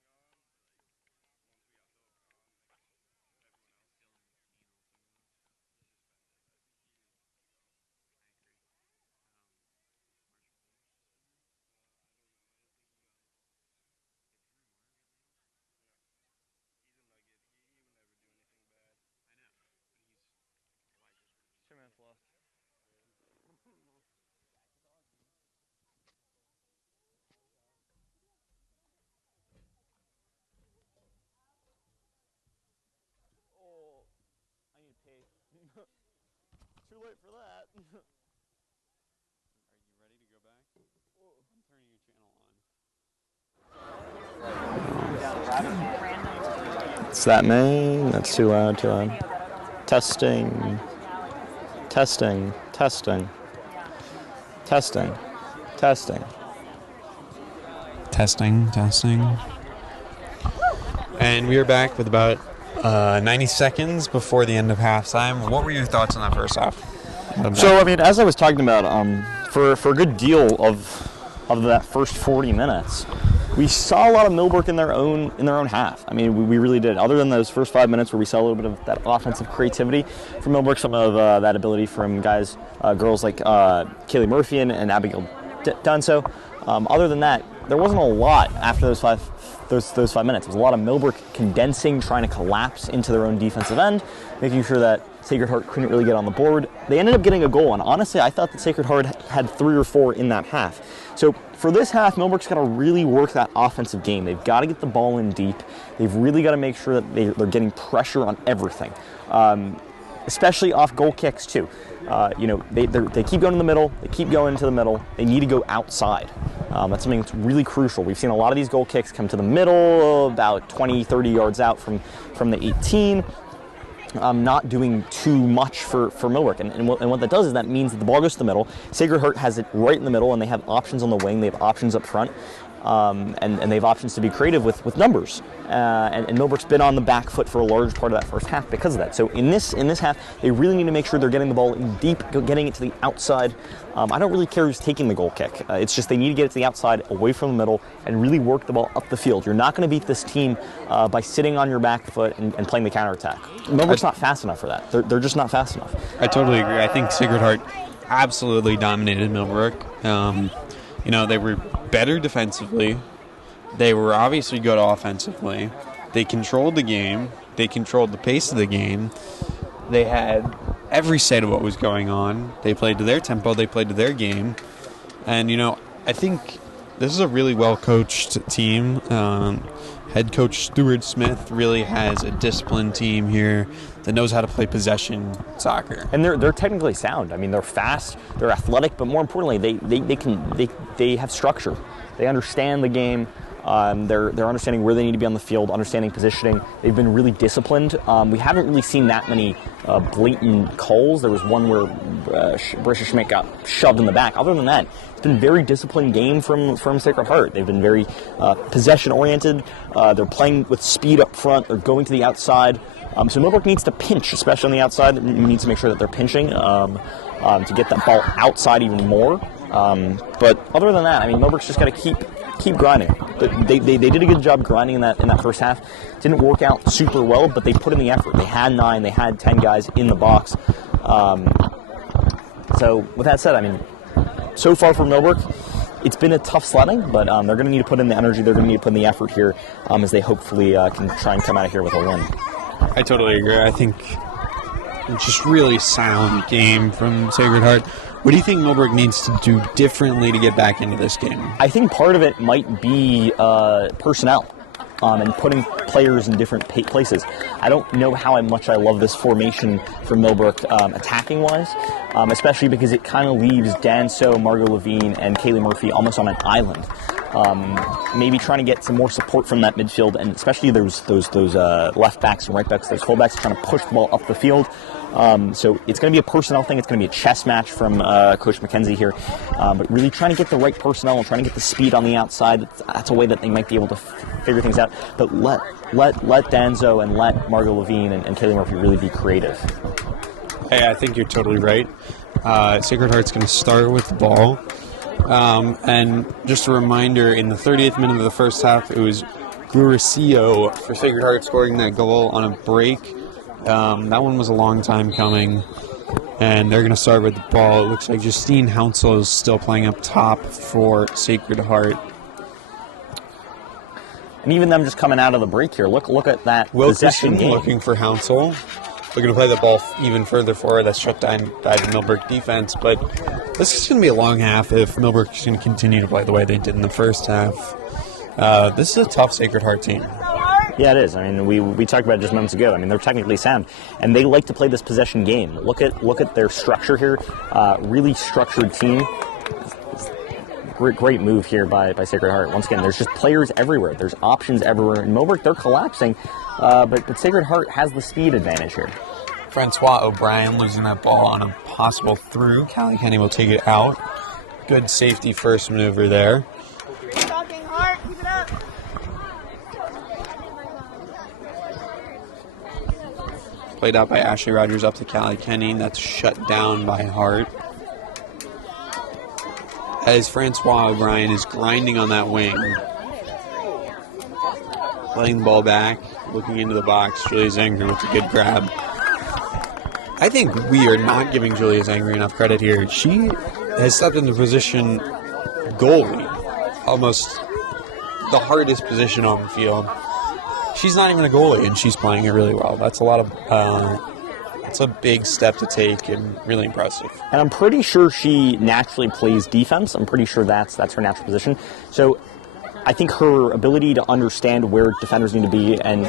but at the same time, like, he deserves to go. He's the one who's and like our plan was to get Philip gone, but like we didn't want to get everyone gone. But like once we got Philip gone, like everyone else still needles and he suspended. I think he is. I agree. Marshall Lynch suspended? I don't know. I don't think he got. Did Henry Moore get laid off? No. He's a nugget. He would never do anything bad. I know, but he's why just 2 minutes left. Oh, I need to pee. Too late for that. Are you ready to go back? I'm turning your channel on. It's that main. That's too loud, Testing. Testing. Testing. Testing. Testing. Testing, testing. And we are back with about 90 seconds before the end of halftime. What were your thoughts on that first half? So, I mean, as I was talking about, for a good deal of that first 40 minutes, we saw a lot of Millbrook in their own half. I mean, we really did. Other than those first 5 minutes where we saw a little bit of that offensive creativity from Millbrook, some of that ability from girls like Kaylee Murphy and Abigail Denso. Other than that, there wasn't a lot after those 5 minutes. It was a lot of Millbrook condensing, trying to collapse into their own defensive end, making sure that Sacred Heart couldn't really get on the board. They ended up getting a goal, and honestly, I thought that Sacred Heart had 3 or 4 in that half. So for this half, Millbrook's got to really work that offensive game. They've got to get the ball in deep. They've really got to make sure that they're getting pressure on everything, especially off goal kicks too. They keep going to the middle. They keep going to the middle. They need to go outside. That's something that's really crucial. We've seen a lot of these goal kicks come to the middle, about 20, 30 yards out from the 18. Not doing too much for Millbrook. And what that does is that means that the ball goes to the middle. Sacred Heart has it right in the middle, and they have options on the wing. They have options up front. And they have options to be creative with numbers. And Millbrook's been on the back foot for a large part of that first half because of that. So in this half, they really need to make sure they're getting the ball in deep, getting it to the outside. I don't really care who's taking the goal kick. It's just they need to get it to the outside, away from the middle, and really work the ball up the field. You're not going to beat this team by sitting on your back foot and playing the counterattack. Millbrook's not fast enough for that. They're just not fast enough. I totally agree. I think Sacred Heart absolutely dominated Millbrook. They were better defensively. They were obviously good offensively. They controlled the game. They controlled the pace of the game. They had every say to what was going on. They played to their tempo. They played to their game. And, I think this is a really well-coached team. Head coach Stuart Smith really has a disciplined team here that knows how to play possession soccer. And they're technically sound. I mean, they're fast, they're athletic, but more importantly, they have structure. They understand the game. They're understanding where they need to be on the field, understanding positioning. They've been really disciplined. We haven't really seen that many blatant calls. There was one where Brisha Schmidt got shoved in the back. Other than that, it's been a very disciplined game from Sacred Heart. They've been very possession-oriented. They're playing with speed up front. They're going to the outside. So Millbrook needs to pinch, especially on the outside. They need to make sure that they're pinching to get that ball outside even more. But other than that, I mean, Millbrook's just got to keep grinding. They did a good job grinding in that first half. Didn't work out super well, but they put in the effort. They had 9, they had 10 guys in the box. So with that said, I mean, so far for Millbrook, it's been a tough sledding, but they're going to need to put in the energy. They're going to need to put in the effort here as they hopefully can try and come out of here with a win. I totally agree. I think just really sound game from Sacred Heart. What do you think Millbrook needs to do differently to get back into this game? I think part of it might be personnel and putting players in different places. I don't know how much I love this formation for Millbrook attacking-wise, especially because it kind of leaves Danso, Margot Levine, and Kaylee Murphy almost on an island. Maybe trying to get some more support from that midfield, and especially those left backs and right backs, those fullbacks trying to push the ball up the field. So it's going to be a personnel thing. It's going to be a chess match from Coach McKenzie here. But really trying to get the right personnel and trying to get the speed on the outside. That's a way that they might be able to figure things out. But let Danzo and let Margot Levine and Kaylee Murphy really be creative. Hey, I think you're totally right. Sacred Heart's going to start with the ball. And just a reminder, in the 30th minute of the first half, it was Gluricio for Sacred Heart scoring that goal on a break. That one was a long time coming, and they're going to start with the ball. It looks like Justine Hounsel is still playing up top for Sacred Heart. And even them just coming out of the break here, look at that possession game. Looking for Hounsel. Looking to play the ball even further forward. That's shut down by the Millbrook defense. But this is going to be a long half if Millbrook is going to continue to play the way they did in the first half. This is a tough Sacred Heart team. Yeah, it is. I mean, we talked about it just moments ago. I mean, they're technically sound, and they like to play this possession game. Look at their structure here. Really structured team. Great move here by Sacred Heart. Once again, there's just players everywhere. There's options everywhere. In Millbrook, they're collapsing, but Sacred Heart has the speed advantage here. Francois O'Brien losing that ball on a possible through. Callie Kenny will take it out. Good safety first maneuver there. Keep talking hard. Keep it up. Played out by Ashley Rogers up to Callie Kenny. That's shut down by Hart. As Francois O'Brien is grinding on that wing. laying the ball back, looking into the box. Julia Zangri with a good grab. I think we are not giving Julia Zangri enough credit here. She has stepped into position goalie, almost the hardest position on the field. She's not even a goalie, and she's playing it really well. That's a lot of... it's a big step to take and really impressive. And I'm pretty sure she naturally plays defense. I'm pretty sure that's her natural position. So I think her ability to understand where defenders need to be and,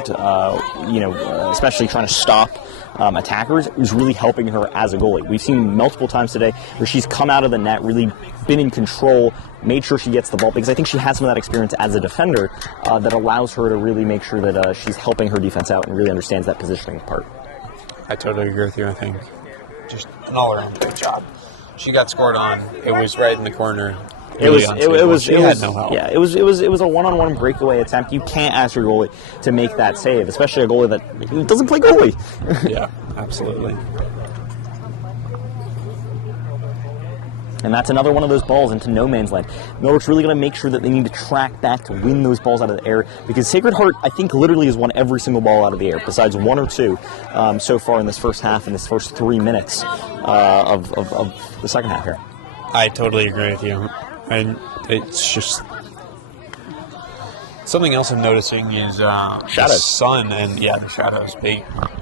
especially trying to stop attackers is really helping her as a goalie. We've seen multiple times today where she's come out of the net, really been in control, made sure she gets the ball, because I think she has some of that experience as a defender that allows her to really make sure that she's helping her defense out and really understands that positioning part. I totally agree with you. I think just an all-around good job. She got scored on. It was right in the corner. She had no help. Yeah, it was a one-on-one breakaway attempt. You can't ask your goalie to make that save, especially a goalie that doesn't play goalie. Yeah, absolutely. And that's another one of those balls into no man's land. Millbrook's really going to make sure that they need to track back to win those balls out of the air, because Sacred Heart, I think, literally has won every single ball out of the air, besides one or two so far in this first half, in this first 3 minutes of the second half here. I totally agree with you. And it's just... Something else I'm noticing is the sun and, the shadows.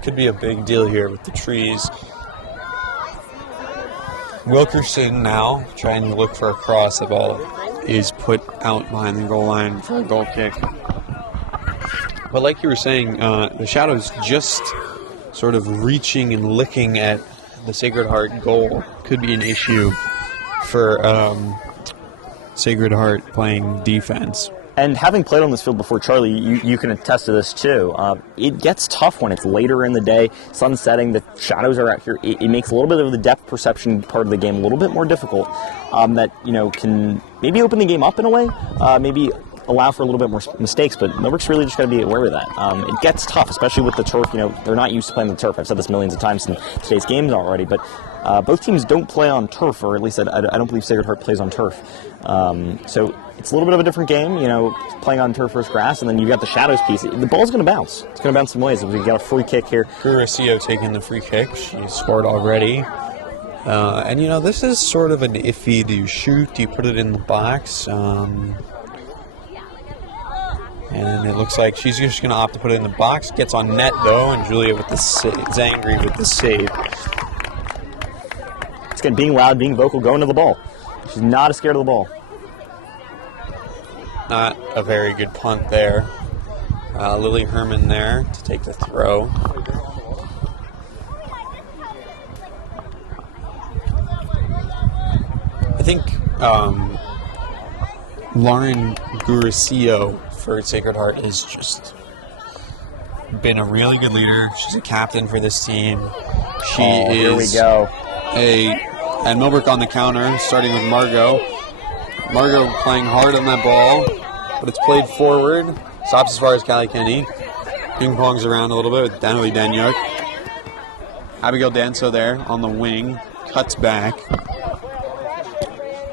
Could be a big deal here with the trees. Wilkerson now trying to look for a cross. The ball is put out behind the goal line for a goal kick. But like you were saying, the shadows just sort of reaching and licking at the Sacred Heart goal could be an issue for Sacred Heart playing defense. And having played on this field before, Charlie, you can attest to this too. It gets tough when it's later in the day, sun setting, the shadows are out here. It makes a little bit of the depth perception part of the game a little bit more difficult. That can maybe open the game up in a way, maybe allow for a little bit more mistakes. But Millbrook's really just got to be aware of that. It gets tough, especially with the turf. They're not used to playing the turf. I've said this millions of times in today's games already, but both teams don't play on turf, or at least I don't believe Sacred Heart plays on turf. So it's a little bit of a different game, playing on turf versus grass, and then you've got the shadows piece. The ball's going to bounce. It's going to bounce some ways. We got a free kick here. Gurasio taking the free kick. She scored already. And, this is sort of an iffy. Do you shoot? Do you put it in the box? And it looks like she's just going to opt to put it in the box. Gets on net, though, and Julia with the Zangri with the save. It's getting being loud, being vocal, going to the ball. She's not as scared of the ball. Not a very good punt there. Lily Herman there to take the throw. I think Lauren Gurasio for Sacred Heart has just been a really good leader. She's a captain for this team. Here we go. And Millbrook on the counter, starting with Margot. Margot playing hard on that ball, but it's played forward. Stops as far as Callie Kenny. Ping-pongs around a little bit with Danily Danyuk. Abigail Denso there on the wing. Cuts back.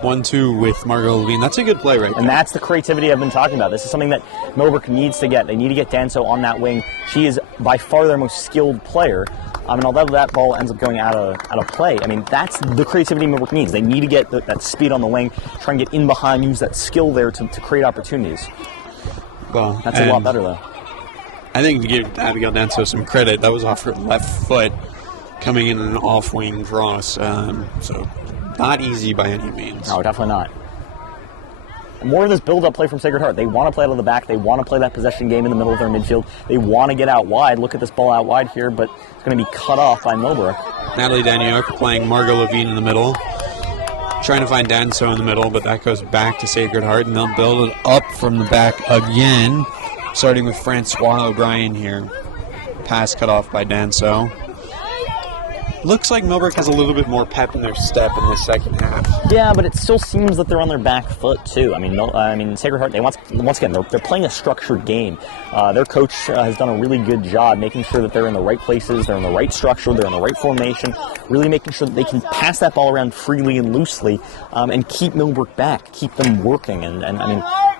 1-2 with Margot Levine. That's a good play right there. And that's the creativity I've been talking about. This is something that Millbrook needs to get. They need to get Denso on that wing. She is by far their most skilled player. And although that ball ends up going out of play, that's the creativity Millbrook needs. They need to get that speed on the wing, try and get in behind, use that skill there to create opportunities. Well, that's a lot better, though. I think to give Abigail Denso some credit, that was off her left foot, coming in an off-wing cross. So not easy by any means. No, definitely not. More of this build-up play from Sacred Heart. They want to play out of the back. They want to play that possession game in the middle of their midfield. They want to get out wide. Look at this ball out wide here, but it's going to be cut off by Millbrook. Natalie Danyuk playing Margot Levine in the middle. Trying to find Denso in the middle, but that goes back to Sacred Heart, and they'll build it up from the back again, starting with Francois O'Brien here. Pass cut off by Denso. Looks like Millbrook has a little bit more pep in their step in the second half. Yeah, but it still seems that they're on their back foot too. Sacred Heart. Once again, they're playing a structured game. Their coach has done a really good job making sure that they're in the right places, they're in the right structure, they're in the right formation. Really making sure that they can pass that ball around freely and loosely, and keep Millbrook back, keep them working. And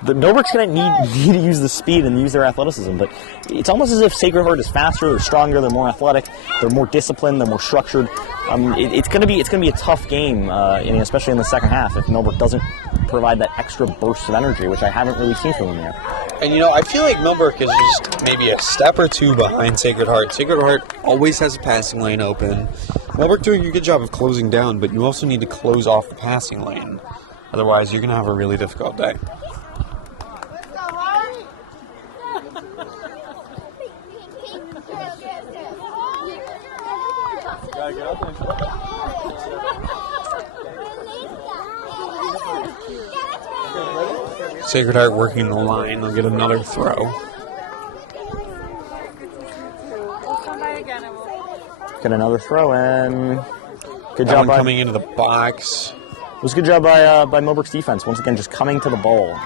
the Millbrook's going to need to use the speed and use their athleticism, but it's almost as if Sacred Heart is faster, they're stronger, they're more athletic, they're more disciplined, they're more structured. It's going to be a tough game, especially in the second half, if Millbrook doesn't provide that extra burst of energy, which I haven't really seen from them yet. And, I feel like Millbrook is just maybe a step or two behind Sacred Heart. Sacred Heart always has a passing lane open. Millbrook doing a good job of closing down, but you also need to close off the passing lane. Otherwise, you're going to have a really difficult day. Sacred Heart working the line. They'll get another throw. Get another throw, and good That job one coming into the box. It was a good job by Millbrook's defense. Once again, just coming to the ball.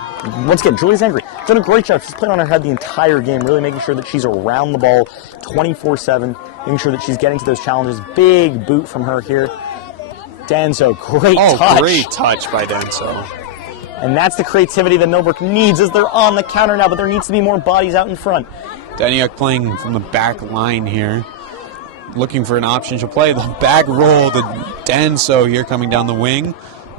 Once again, Julie's angry. Done a great job. She's playing on her head the entire game, really making sure that she's around the ball 24/7, making sure that she's getting to those challenges. Big boot from her here. Denso, great touch. Great touch by Denso. And that's the creativity that Millbrook needs as they're on the counter now, but there needs to be more bodies out in front. Daniuk playing from the back line here. Looking for an option. She'll play the back roll to Denso here coming down the wing.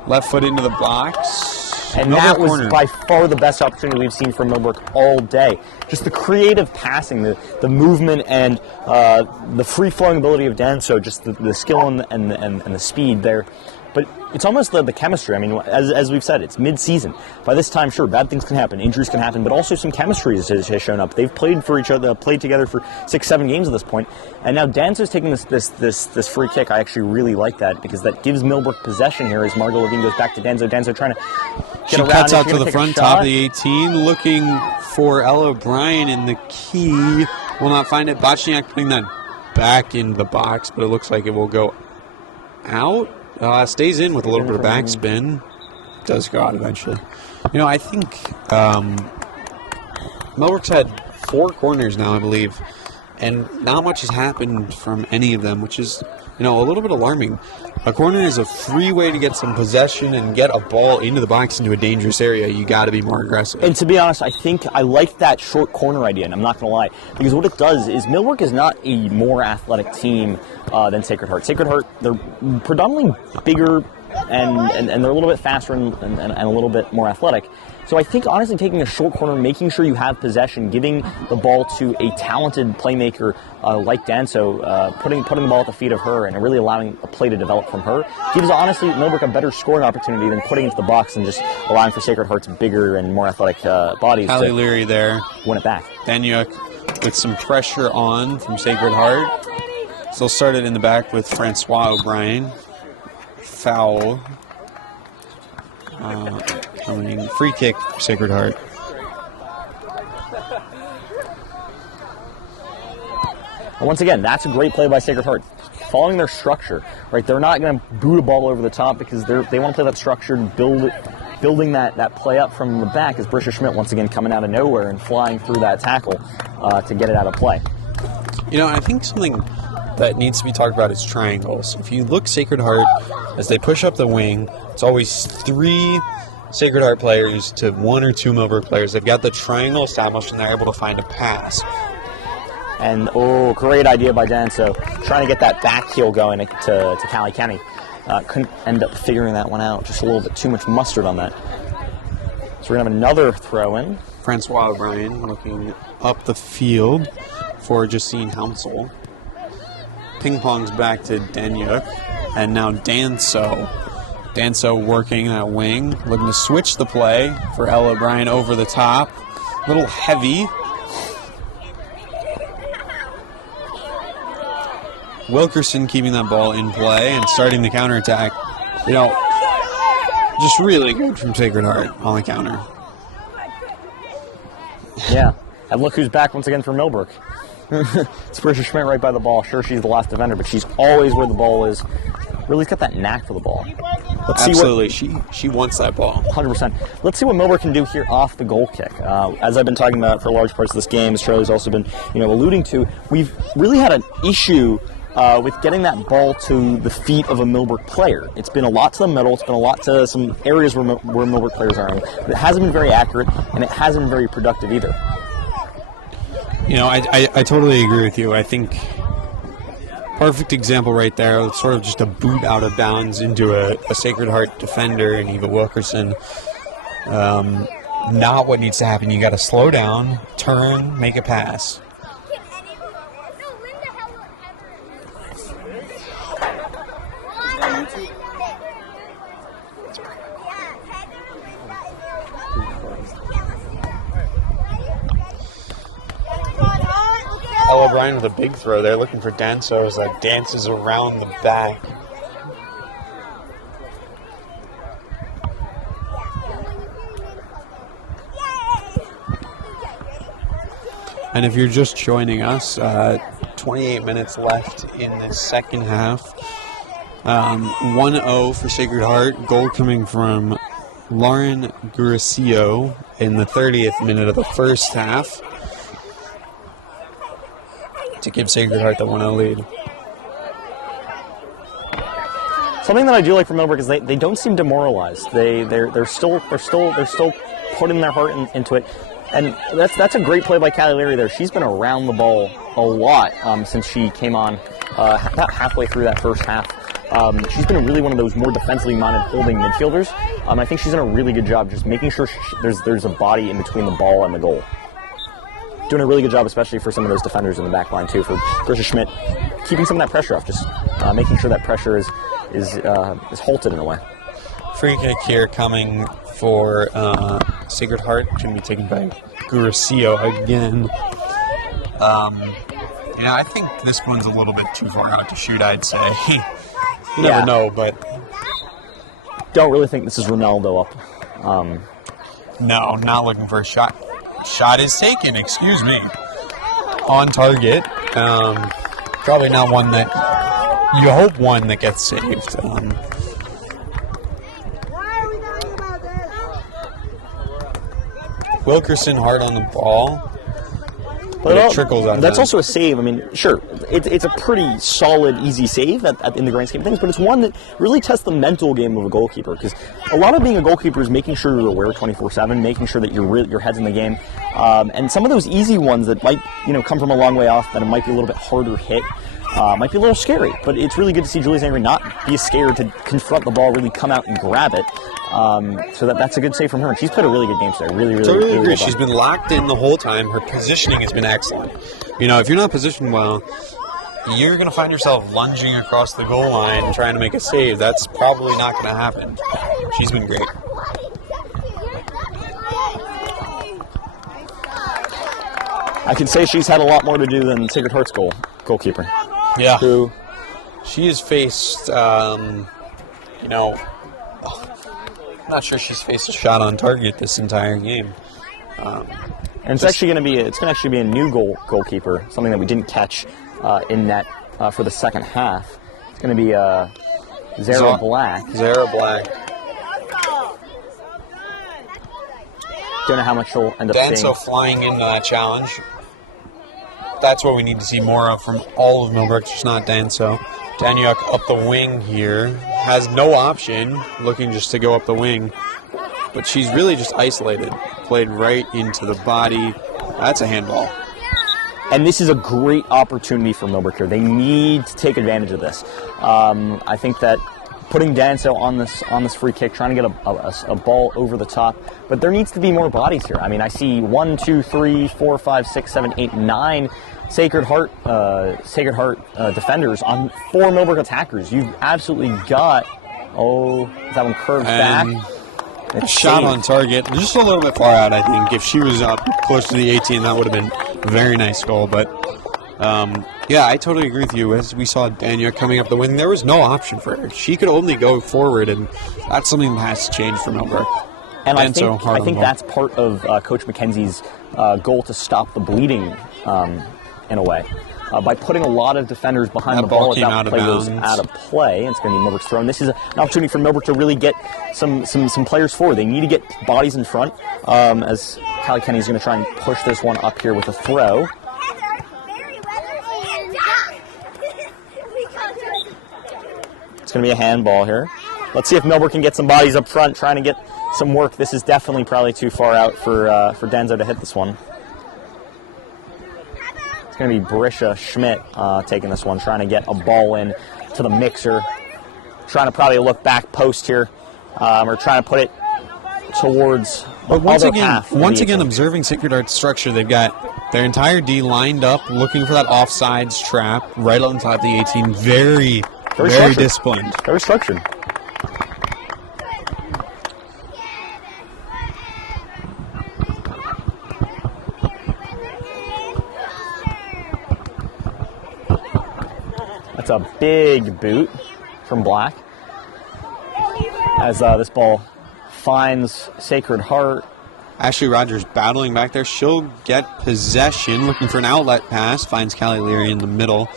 Left foot into the box. And Millbrook that was corner. by far the best opportunity we've seen from Millbrook all day. Just the creative passing, the movement, and the free-flowing ability of Denso, just the skill and the speed there. But it's almost the chemistry. I mean, as we've said, it's mid-season. By this time, sure, bad things can happen, injuries can happen, but also some chemistry has shown up. They've played for each other, played together for 6-7 games at this point, and now Denso's taking this free kick. I actually really like that because that gives Millbrook possession here as Margot Levine goes back to Denso. Denso trying to She get around. cuts Is out she to gonna the take a front, shot? top of the 18, looking for Ella O'Brien in the key. Will not find it. Bochniak putting that back in the box, but it looks like it will go out. Stays in with a little bit of backspin. Does go out eventually. I think Millbrook's had 4 corners now, I believe, and not much has happened from any of them, which is, a little bit alarming. A corner is a free way to get some possession and get a ball into the box into a dangerous area. You got to be more aggressive. And to be honest, I think I like that short corner idea, and I'm not going to lie, because what it does is Millbrook is not a more athletic team than Sacred Heart. Sacred Heart, they're predominantly bigger and they're a little bit faster and a little bit more athletic. So I think, honestly, taking a short corner, making sure you have possession, giving the ball to a talented playmaker like Denso, putting the ball at the feet of her and really allowing a play to develop from her, gives, honestly, Millbrook a better scoring opportunity than putting it into the box and just allowing for Sacred Heart's bigger and more athletic bodies Hallie to Leary there. win it back. Daniuk with some pressure on from Sacred Heart. Still started in the back with Francois O'Brien. Foul. Coming free kick for Sacred Heart. And once again, that's a great play by Sacred Heart. Following their structure, right? They're not going to boot a ball over the top because they want to play that structured, building that play up from the back as Brisha Schmidt once again coming out of nowhere and flying through that tackle to get it out of play. I think something that needs to be talked about is triangles. If you look Sacred Heart, as they push up the wing, it's always 3 Sacred Heart players to 1 or 2 Millbrook players. They've got the triangle established and they're able to find a pass. And, great idea by Denso. Trying to get that back heel going to Callie Kenny. Couldn't end up figuring that one out. Just a little bit too much mustard on that. So we're going to have another throw in. Francois O'Brien looking up the field for Justine Hounsel. Ping pong's back to Daniuk. And now Denso. Denso working that wing. Looking to switch the play for Ella O'Brien over the top. A little heavy. Wilkerson keeping that ball in play and starting the counterattack. Just really good from Sacred Heart on the counter. Yeah. And look who's back once again for Millbrook. It's Brisha Schmidt right by the ball. Sure, she's the last defender, but she's always where the ball is. Really's got that knack for the ball. Absolutely. She wants that ball. 100%. Let's see what Millbrook can do here off the goal kick. As I've been talking about for large parts of this game, as Charlie's also been alluding to, we've really had an issue with getting that ball to the feet of a Millbrook player. It's been a lot to the middle. It's been a lot to some areas where Millbrook players are in. But it hasn't been very accurate, and it hasn't been very productive either. You know, I totally agree with you. I think perfect example right there. It's sort of just a boot out of bounds into a Sacred Heart defender and Eva Wilkerson. Not what needs to happen. You got to slow down, turn, make a pass. Ella O'Brien with a big throw there, looking for Denso as that dances around the back. And if you're just joining us, 28 minutes left in the second half. 1-0 for Sacred Heart. Goal coming from Lauren Guracio in the 30th minute of the first half to give Sacred Heart the 1-0 lead. Something that I do like from Millbrook is they don't seem demoralized. They're still putting their heart into it, and that's a great play by Callie Leary there. She's been around the ball a lot since she came on about halfway through that first half. She's been really one of those more defensively minded holding midfielders. I think she's done a really good job just making sure there's a body in between the ball and the goal. Doing a really good job, especially for some of those defenders in the back line too. For Grisha Schmidt, keeping some of that pressure off, just making sure that pressure is halted in a way. Free kick here coming for Sacred Heart, going to be taken by Guracio again. I think this one's a little bit too far out to shoot, I'd say. You never know, but don't really think this is Ronaldo up. No, not looking for a shot. Shot is taken, excuse me. On target. Probably not one that you hope one that gets saved. Wilkerson hard on the ball. But it trickles out. That's also a save. I mean, sure, it's a pretty solid, easy save in the grand scheme of things, but it's one that really tests the mental game of a goalkeeper, because a lot of being a goalkeeper is making sure you're aware 24/7, making sure that your head's in the game, and some of those easy ones that might come from a long way off, that it might be a little bit harder hit, might be a little scary. But it's really good to see Julie Zangri not be scared to confront the ball, really come out and grab it. So that's a good save from her. And she's played a really good game today. Really agree. Well. She's been locked in the whole time. Her positioning has been excellent. If you're not positioned well, you're going to find yourself lunging across the goal line trying to make a save. That's probably not going to happen. She's been great. I can say she's had a lot more to do than Sacred Heart's goalkeeper. Yeah. She has faced, I'm not sure she's faced a shot on target this entire game. And it's actually going to be a new goalkeeper, something that we didn't catch in net for the second half. It's going to be Zara Black. Zara Black. Don't know how much she'll end up seeing. Denso flying into that challenge. That's what we need to see more of from all of Millbrook, just not Denso. Daniuk up the wing here. Has no option, looking just to go up the wing. But she's really just isolated. Played right into the body. That's a handball. And this is a great opportunity for Millbrook here. They need to take advantage of this. I think that putting Denso on this free kick, trying to get a ball over the top, but there needs to be more bodies here. I mean, I see 1, 2, 3, 4, 5, 6, 7, 8, 9 Sacred Heart defenders on 4 Millbrook attackers. You've absolutely got. Oh, that one curves back. A shot on target, just a little bit far out, I think. If she was up close to the 18, that would have been a very nice goal. But I totally agree with you. As we saw Dania coming up the wing, there was no option for her. She could only go forward, and that's something that has to change for Millbrook. And I think that's part of Coach McKenzie's goal to stop the bleeding in a way. By putting a lot of defenders behind the ball, that play goes out of play. It's going to be Millbrook's throw. And this is an opportunity for Millbrook to really get some players forward. They need to get bodies in front. As Callie Kenny is going to try and push this one up here with a throw. going to be a handball here. Let's see if Millbrook can get some bodies up front, trying to get some work. This is definitely probably too far out for Denso to hit this one. It's going to be Barisha Schmidt taking this one, trying to get a ball in to the mixer. Trying to probably look back post here, or trying to put it towards the other half. Once again, observing Sacred Heart's structure, they've got their entire D lined up, looking for that offsides trap right on top of the 18. Very disciplined. Very structured. That's a big boot from Black as this ball finds Sacred Heart. Ashley Rogers battling back there. She'll get possession, looking for an outlet pass. Finds Callie Leary in the middle.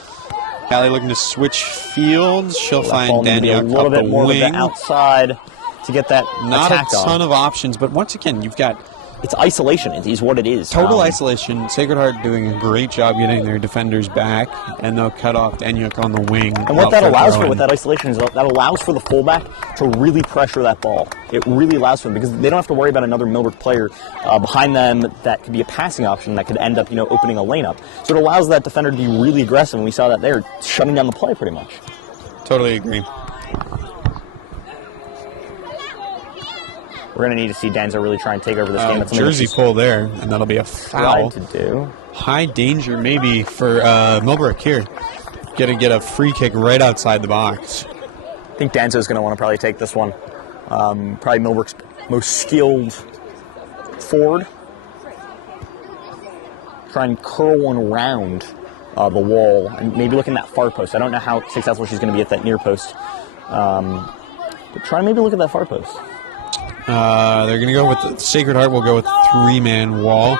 Callie looking to switch fields. She'll find Daniel a little bit more to the outside to get that Not a attack ton on. of options, but once again, you've got It's isolation. It is what it is. total isolation. Sacred Heart doing a great job getting their defenders back, and they'll cut off Daniuk on the wing. And what that allows for with that isolation is that allows for the fullback to really pressure that ball. It really allows for them because they don't have to worry about another Millbrook player behind them that could be a passing option that could end up, opening a lane up. So it allows that defender to be really aggressive, and we saw that there, shutting down the play pretty much. Totally agree. We're going to need to see Denso really try and take over this game. That's something Jersey she's pull there, and that'll be a foul. tried to do. High danger maybe for Millbrook here. Gonna get a free kick right outside the box. I think Denso's going to want to probably take this one. Probably Millbrook's most skilled forward. Try and curl one around the wall and maybe look in that far post. I don't know how successful she's going to be at that near post. But try and maybe look at that far post. They're going to go with Sacred Heart will go with 3-man wall.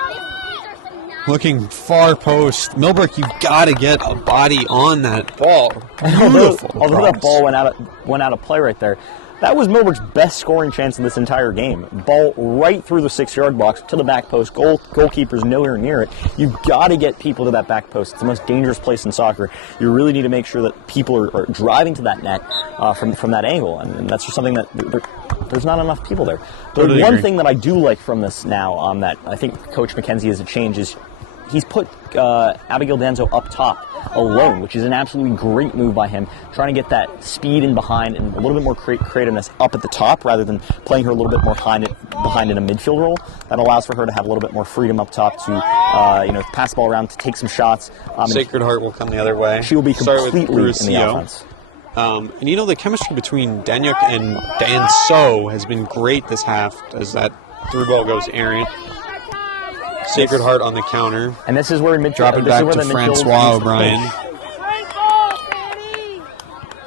Looking far post. Millbrook, you've got to get a body on that ball. Beautiful. Although that ball went out of play right there, that was Millbrook's best scoring chance in this entire game. Ball right through the 6-yard box to the back post. Goalkeeper's nowhere near it. You've got to get people to that back post. It's the most dangerous place in soccer. You really need to make sure that people are driving to that net from that angle, and that's just something that there's not enough people there. The Totally one agree. thing that I do like from this now, that I think Coach McKenzie has a change is he's put Abigail Denso up top alone, which is an absolutely great move by him, trying to get that speed in behind and a little bit more creativeness up at the top rather than playing her a little bit more behind in a midfield role. That allows for her to have a little bit more freedom up top to pass the ball around, to take some shots. Sacred Heart will come the other way. She will be Start with completely in the Crucio. offense. And the chemistry between Daniuk and Denso has been great this half as that through ball goes errant. Sacred Heart on the counter. And this is where midfield. Drop it back to Francois O'Brien. Franco,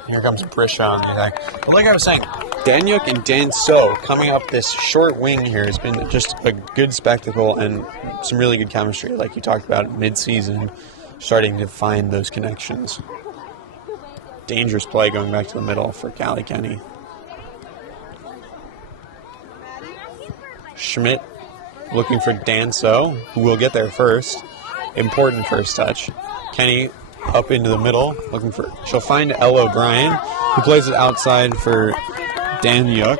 Here comes Brisha on the attack. But like I was saying, Daniuk and Denso coming up this short wing here has been just a good spectacle and some really good chemistry, like you talked about mid-season, starting to find those connections. Dangerous play going back to the middle for Callie Kenny. Schmidt looking for Denso, who will get there first. Important first touch. Kenny up into the middle, she'll find Elle O'Brien, who plays it outside for Daniuk.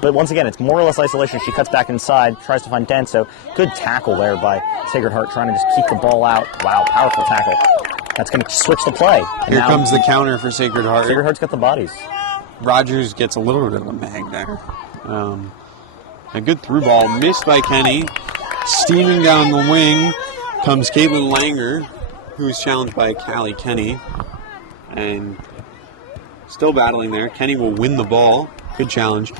But once again, it's more or less isolation. She cuts back inside, tries to find Denso. Good tackle there by Sacred Heart, trying to just keep the ball out. Wow, powerful tackle. That's going to switch the play. And Here now comes the counter for Sacred Heart. Sacred Heart's got the bodies. Rogers gets a little bit of a mag there. A good through ball missed by Kenny. Steaming down the wing comes Caitlin Langer, who's challenged by Callie Kenny. And still battling there. Kenny will win the ball. Good challenge.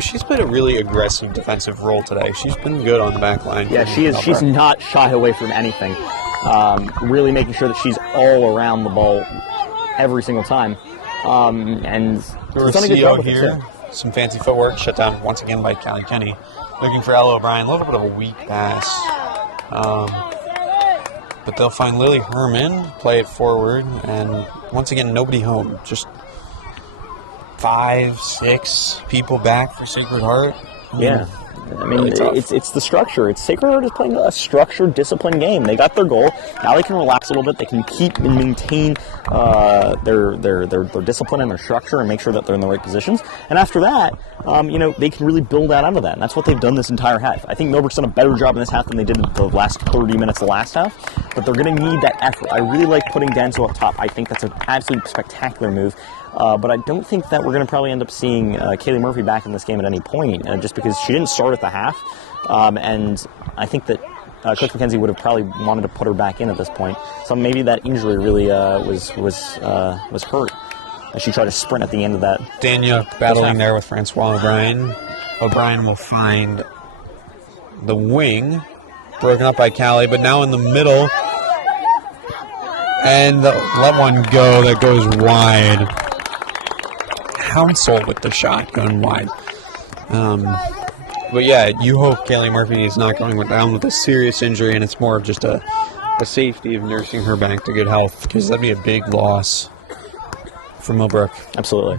She's played a really aggressive defensive role today. She's been good on the back line. Yeah, she is. She's not shy away from anything. Really making sure that she's all around the ball every single time. And she's done a good job with it, here. too. Some fancy footwork. Shut down once again by Callie Kenny. Looking for Elle O'Brien. A little bit of a weak pass. But they'll find Lily Herman, play it forward, and once again, nobody home. Just 5, 6 people back for Sacred Heart. Yeah. I mean, Really tough. it's the structure. It's Sacred Heart is playing a structured, disciplined game. They got their goal. Now they can relax a little bit. They can keep and maintain their discipline and their structure and make sure that they're in the right positions. And after that, they can really build out of that. And that's what they've done this entire half. I think Millbrook's done a better job in this half than they did in the last 30 minutes of the last half. But they're going to need that effort. I really like putting Denso up top. I think that's an absolutely spectacular move. But I don't think that we're going to probably end up seeing Kaylee Murphy back in this game at any point, just because she didn't start at the half. And I think that Coach McKenzie would have probably wanted to put her back in at this point. So maybe that injury really was hurt as she tried to sprint at the end of that. Dania battling there with Francois O'Brien. O'Brien will find the wing, broken up by Callie, but now in the middle. And let one go that goes wide. Hounsel with the shot going wide. But yeah, you hope Kaylee Murphy is not going down with a serious injury, and it's more of just a safety of nursing her back to good health, because that'd be a big loss for Millbrook. Absolutely.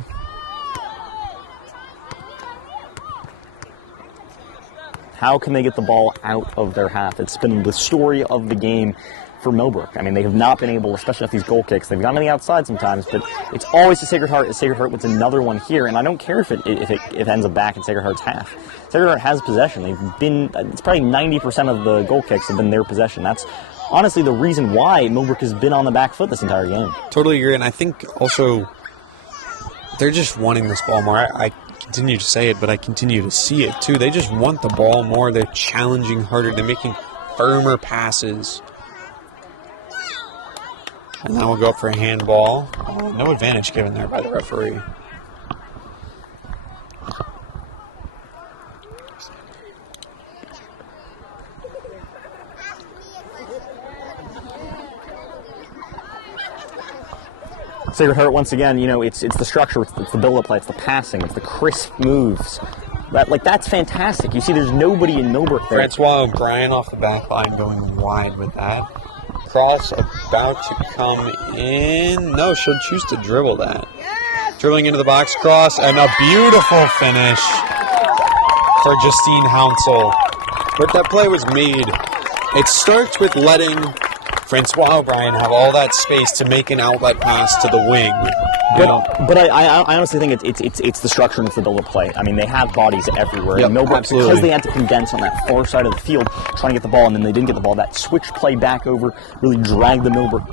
How can they get the ball out of their half? It's been the story of the game for Millbrook. I mean, they have not been able, especially off these goal kicks. They've gone on the outside sometimes, but it's always to Sacred Heart. Sacred Heart wins another one here, and I don't care if it ends up back in Sacred Heart's half. Sacred Heart has possession. It's probably 90% of the goal kicks have been their possession. That's honestly the reason why Millbrook has been on the back foot this entire game. Totally agree, and I think also they're just wanting this ball more. I continue to say it, but I continue to see it too. They just want the ball more. They're challenging harder. They're making firmer passes. And now we'll go up for a handball. No advantage given there by the referee. Sacred Heart, once again, it's the structure, it's the build-up play, it's the passing, it's the crisp moves. That's fantastic. You see, there's nobody in Millbrook there. Francois O'Brien off the back line going wide with that. Cross about to come in. No, she'll choose to dribble that. Dribbling into the box, cross, and a beautiful finish for Justine Hounsel. But that play was made. It starts with letting Francois O'Brien have all that space to make an outlet pass to the wing. But I honestly think it's the structure and it's the build-up play. I mean, they have bodies everywhere. Yep, and Millbrook, absolutely. because they had to condense on that far side of the field, trying to get the ball, and then they didn't get the ball. That switch play back over really dragged the Millbrook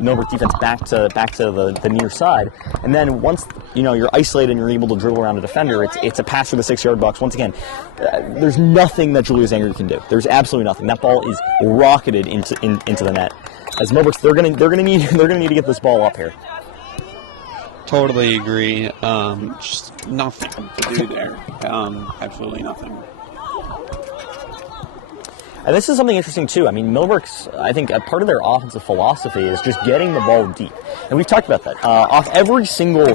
Millbrook defense back to the near side. And then once you're isolated and you're able to dribble around a defender, it's a pass for the 6-yard box. Once again, there's nothing that Julia Zangri can do. There's absolutely nothing. That ball is rocketed into the net. As Millbrook's, they're gonna need to get this ball up here. Totally agree. Just nothing to do there. Absolutely nothing. And this is something interesting too. I mean, Millbrook's, I think, a part of their offensive philosophy is just getting the ball deep, and we've talked about that. Off every single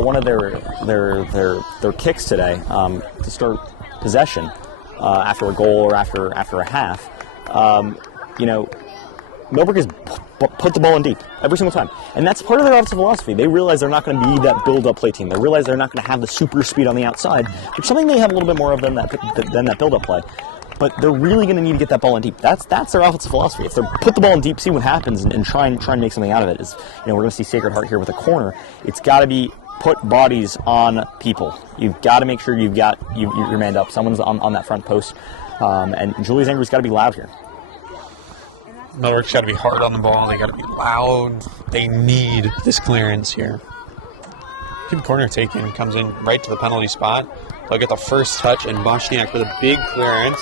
one of their kicks today to start possession after a goal or after a half, Millbrook has put the ball in deep every single time. And that's part of their offensive philosophy. They realize they're not going to be that build-up play team. They realize they're not going to have the super speed on the outside, which is something they have a little bit more of than that build-up play. But they're really going to need to get that ball in deep. That's their offensive philosophy. It's put the ball in deep, see what happens, and try and make something out of it. We're going to see Sacred Heart here with a corner. It's got to be put bodies on people. You've got to make sure you've got your man up. Someone's on that front post. And Julia Zangri's got to be loud here. Millbrook's got to be hard on the ball. They got to be loud. They need this clearance here. Good corner taken. Comes in right to the penalty spot. They'll get the first touch, and Bochniak with a big clearance.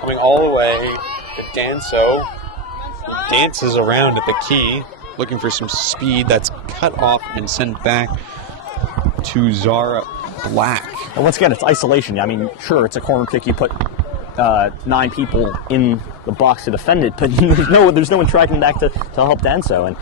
Coming all the way to Denso. Dances around at the key. Looking for some speed. That's cut off and sent back to Zara Black. And once again, it's isolation. I mean, sure, it's a corner kick. You put 9 people in the box to defend it, but there's no one tracking back to help Denso, and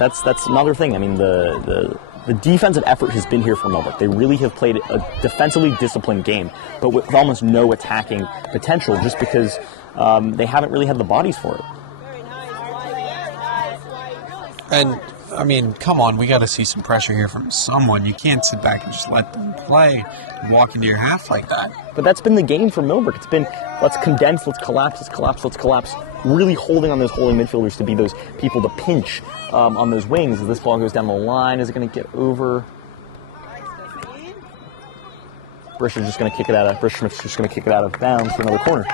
that's another thing. I mean, the defensive effort has been here for Millbrook. They really have played a defensively disciplined game, but with almost no attacking potential, just because they haven't really had the bodies for it. And I mean, come on, we got to see some pressure here from someone. You can't sit back and just let them play and walk into your half like that. But that's been the game for Millbrook. It's been, let's condense, let's collapse, really holding on those holding midfielders to be those people to pinch on those wings. As this ball goes down the line, is it going to get over? Schmidt's just going to kick it out of bounds for another corner.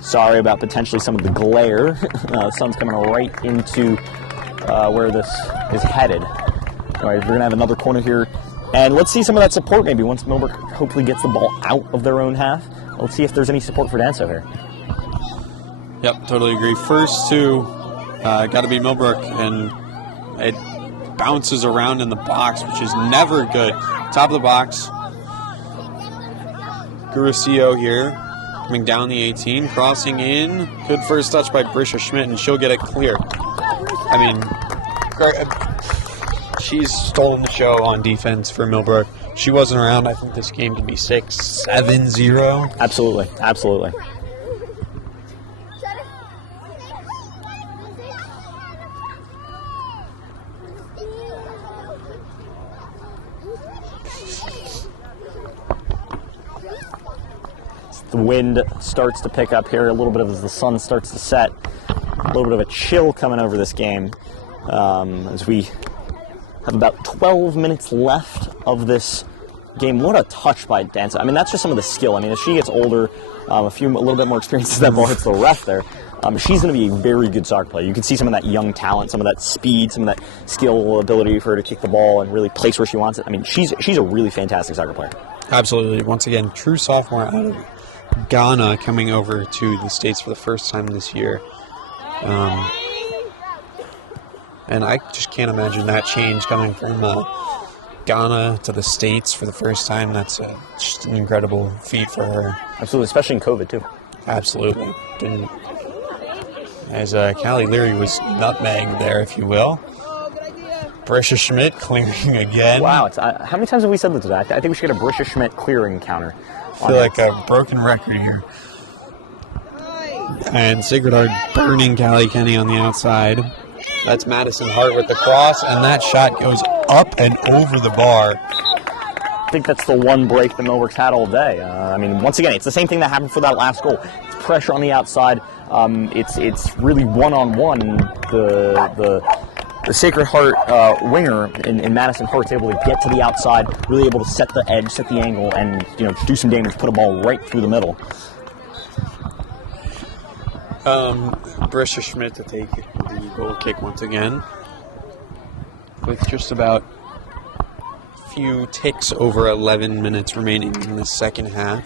Sorry about potentially some of the glare. The sun's coming right into where this is headed. All right, we're going to have another corner here. And let's see some of that support maybe once Millbrook hopefully gets the ball out of their own half. Let's see if there's any support for Denso here. Yep, totally agree. First two, got to be Millbrook, and it bounces around in the box, which is never good. Top of the box. Gurucio here. Coming down the 18, crossing in. Good first touch by Brisha Schmidt, and she'll get it clear. I mean, she's stolen the show on defense for Millbrook. She wasn't around. I think this game could be 6-7-0. Absolutely, absolutely. The wind starts to pick up here a little bit as the sun starts to set. A little bit of a chill coming over this game as we have about 12 minutes left of this game. What a touch by Denso. I mean, that's just some of the skill. I mean, as she gets older, a little bit more experience as that ball hits the ref there, she's going to be a very good soccer player. You can see some of that young talent, some of that speed, some of that skill ability for her to kick the ball and really place where she wants it. I mean, she's a really fantastic soccer player. Absolutely. Once again, true sophomore out of Ghana coming over to the States for the first time this year. And I just can't imagine that change coming from Ghana to the States for the first time. That's just an incredible feat for her. Absolutely, especially in COVID, too. Absolutely. As Callie Leary was nutmegged there, if you will. Brisha Schmidt clearing again. Wow, how many times have we said that today? I think we should get a Brisha Schmidt clearing counter. I feel like a broken record here. And Sacred Heart burning Callie Kenny on the outside. That's Madison Hart with the cross, and that shot goes up and over the bar. I think that's the one break that Millbrook's had all day. I mean, once again, it's the same thing that happened for that last goal. It's pressure on the outside. It's really one-on-one. The Sacred Heart winger in Madison Hart's able to get to the outside, really able to set the edge, set the angle, and do some damage, put a ball right through the middle. Brisha Schmidt to take the goal kick once again, with just about a few ticks over 11 minutes remaining in the second half.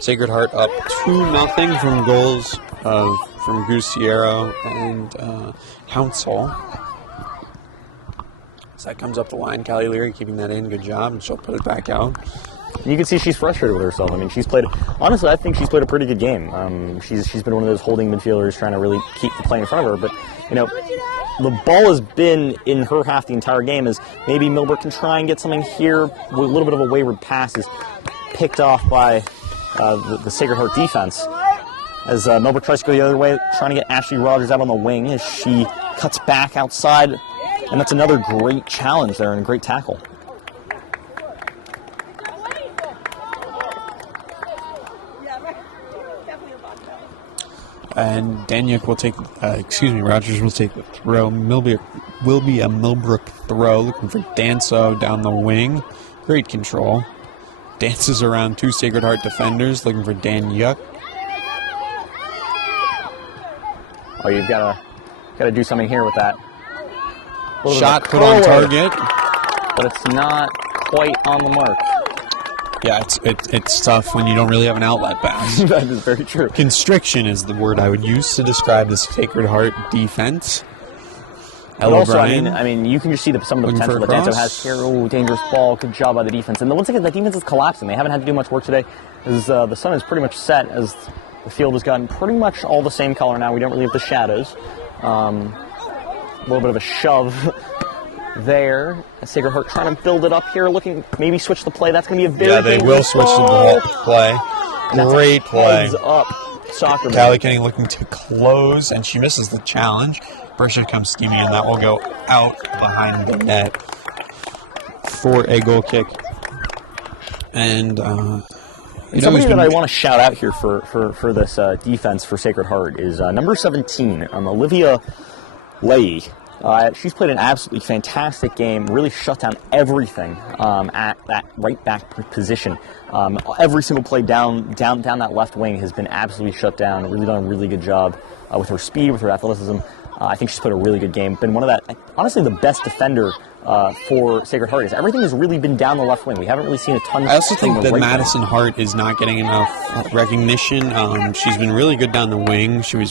Sacred Heart up 2-0 from goals from Gusiero and Hounsall. So that comes up the line. Callie Leary keeping that in. Good job. And she'll put it back out. And you can see she's frustrated with herself. I mean, honestly, I think she's played a pretty good game. She's been one of those holding midfielders trying to really keep the play in front of her. But, the ball has been in her half the entire game, as maybe Millbrook can try and get something here. With a little bit of a wayward pass is picked off by the Sacred Heart defense. As Millbrook tries to go the other way, trying to get Ashley Rogers out on the wing as she cuts back outside. And that's another great challenge there and a great tackle. And Danyuk will take, Rogers will take the throw. Will be a Millbrook throw, looking for Denso down the wing. Great control. Dances around two Sacred Heart defenders, looking for Danyuk. Oh, you've got to do something here with that. Shot put on target, but it's not quite on the mark. Yeah, it's tough when you don't really have an outlet pass. That is very true. Constriction is the word I would use to describe the Sacred Heart defense. But also, I mean, you can just see some of the potential that Denso has here. Oh, dangerous ball. Good job by the defense. And once again, the defense is collapsing. They haven't had to do much work today, as the sun is pretty much set, as the field has gotten pretty much all the same color now. We don't really have the shadows. A little bit of a shove there. Sacred Heart trying to build it up here, looking maybe switch the play. That's going to be a very they will switch the play. And that's Great play. Heads up soccer. Callie Kenny looking to close, and she misses the challenge. Brisha comes scheming, and that will go out behind the net for a goal kick. And somebody that I want to shout out here for this defense for Sacred Heart is number 17, Olivia Leahy. She's played an absolutely fantastic game, really shut down everything at that right back position. Every single play down that left wing has been absolutely shut down. Really done a really good job with her speed, with her athleticism. I think she's played a really good game. Been one of honestly, the best defender for Sacred Heart. Everything has really been down the left wing. We haven't really seen a ton. I also think that right Madison Hart is not getting enough recognition. She's been really good down the wing. She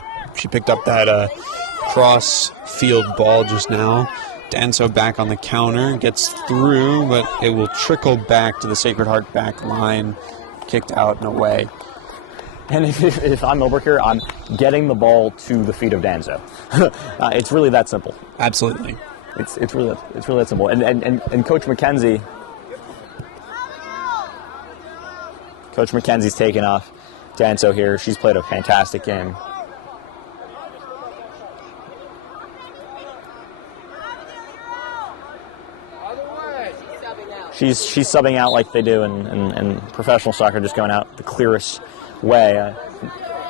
picked up that cross field ball just now. Denso back on the counter, gets through, but it will trickle back to the Sacred Heart back line, kicked out and away. And if I'm Millbrook here, I'm getting the ball to the feet of Denso. It's really that simple. Absolutely. It's really that simple. And Coach McKenzie's taken off Denso here. She's played a fantastic game. She's subbing out like they do in professional soccer, just going out the clearest way.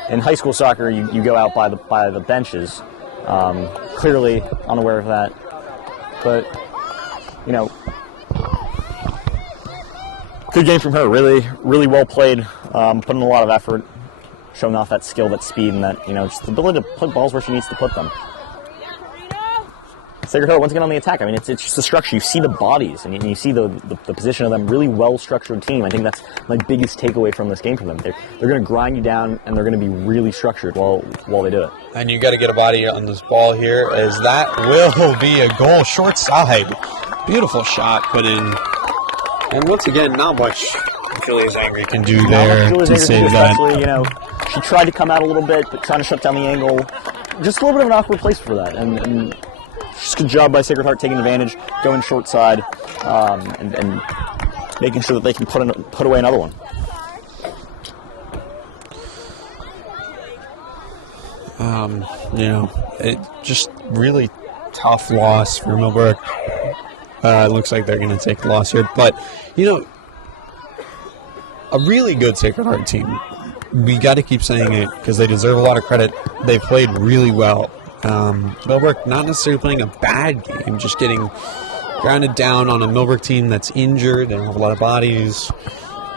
In high school soccer, you go out by the benches. Clearly unaware of that, but good game from her. Really well played. Putting a lot of effort, showing off that skill, that speed, and that just the ability to put balls where she needs to put them. Sacred Heart once again on the attack. I mean, it's just the structure. You see the bodies, and you see the position of them. Really well-structured team. I think that's my biggest takeaway from this game from them. They're going to grind you down, and they're going to be really structured while they do it. And you got to get a body on this ball here, as that will be a goal short side. Beautiful shot put in. And once again, not much Julia's Angry can do there to save that. She tried to come out a little bit, but trying to shut down the angle. Just a little bit of an awkward place for that. And just a good job by Sacred Heart taking advantage, going short side, and making sure that they can put away another one. It just really tough loss for Millbrook. It looks like they're going to take a loss here, but a really good Sacred Heart team. We got to keep saying it because they deserve a lot of credit. They played really well. Millbrook not necessarily playing a bad game, just getting grounded down on a Millbrook team that's injured. They don't have a lot of bodies.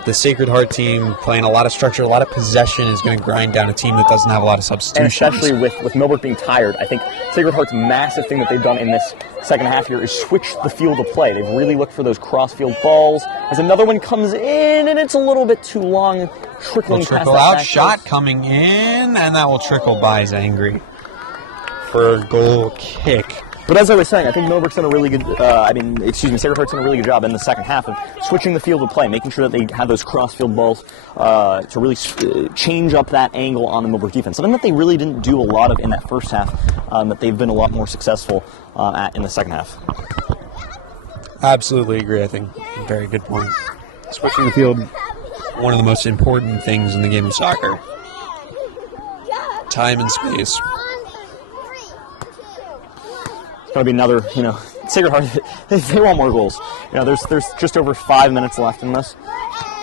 The Sacred Heart team playing a lot of structure, a lot of possession is going to grind down a team that doesn't have a lot of substitutions. And especially with Millbrook being tired, I think Sacred Heart's massive thing that they've done in this second half here is switch the field of play. They've really looked for those cross-field balls. As another one comes in, and it's a little bit too long, trickling past that out. Shot coming in, and that will trickle by Zangri for a goal kick. But as I was saying, I think Millbrook's done a really good, Sacred Heart's done a really good job in the second half of switching the field of play, making sure that they have those cross-field balls to really change up that angle on the Millbrook defense. Something that they really didn't do a lot of in that first half, that they've been a lot more successful at in the second half. Absolutely agree, I think. Very good point. Switching the field, one of the most important things in the game of soccer. Time and space. It's going to be another, Sacred Heart, they want more goals. There's just over 5 minutes left in this,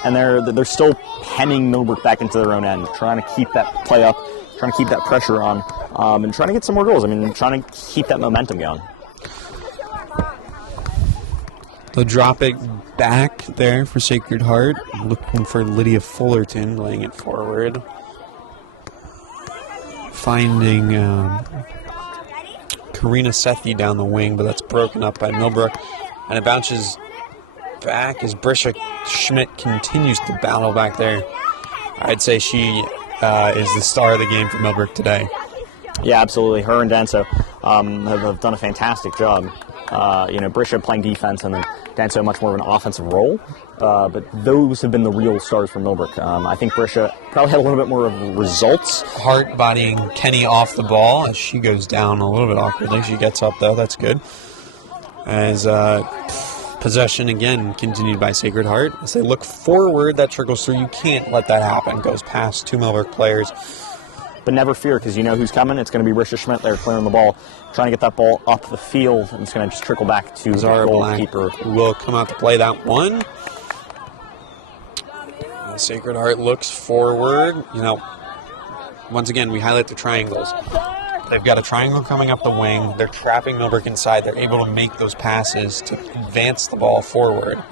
and they're still hemming Millbrook back into their own end, trying to keep that play up, trying to keep that pressure on, and trying to get some more goals. Trying to keep that momentum going. They'll drop it back there for Sacred Heart, looking for Lydia Fullerton, laying it forward. Finding Karina Sethi down the wing, but that's broken up by Millbrook, and it bounces back as Brisha Schmidt continues to battle back there. I'd say she is the star of the game for Millbrook today. Yeah, absolutely. Her and Denso have done a fantastic job. Brisha playing defense and then Denso much more of an offensive role. But those have been the real stars for Millbrook. I think Brisha probably had a little bit more of results. Hart bodying Kenny off the ball as she goes down a little bit awkwardly. She gets up, though. That's good. As Possession again continued by Sacred Heart. As they look forward, that trickles through. You can't let that happen. Goes past 2 Millbrook players. But never fear, because you know who's coming. It's going to be Risha Schmidt there clearing the ball, trying to get that ball up the field, and it's going to just trickle back to Zara the Black goalkeeper. will come out to play that one. The Sacred Heart looks forward. You know, once again, we highlight the triangles. They've got a triangle coming up the wing. They're trapping Millbrook inside. They're able to make those passes to advance the ball forward.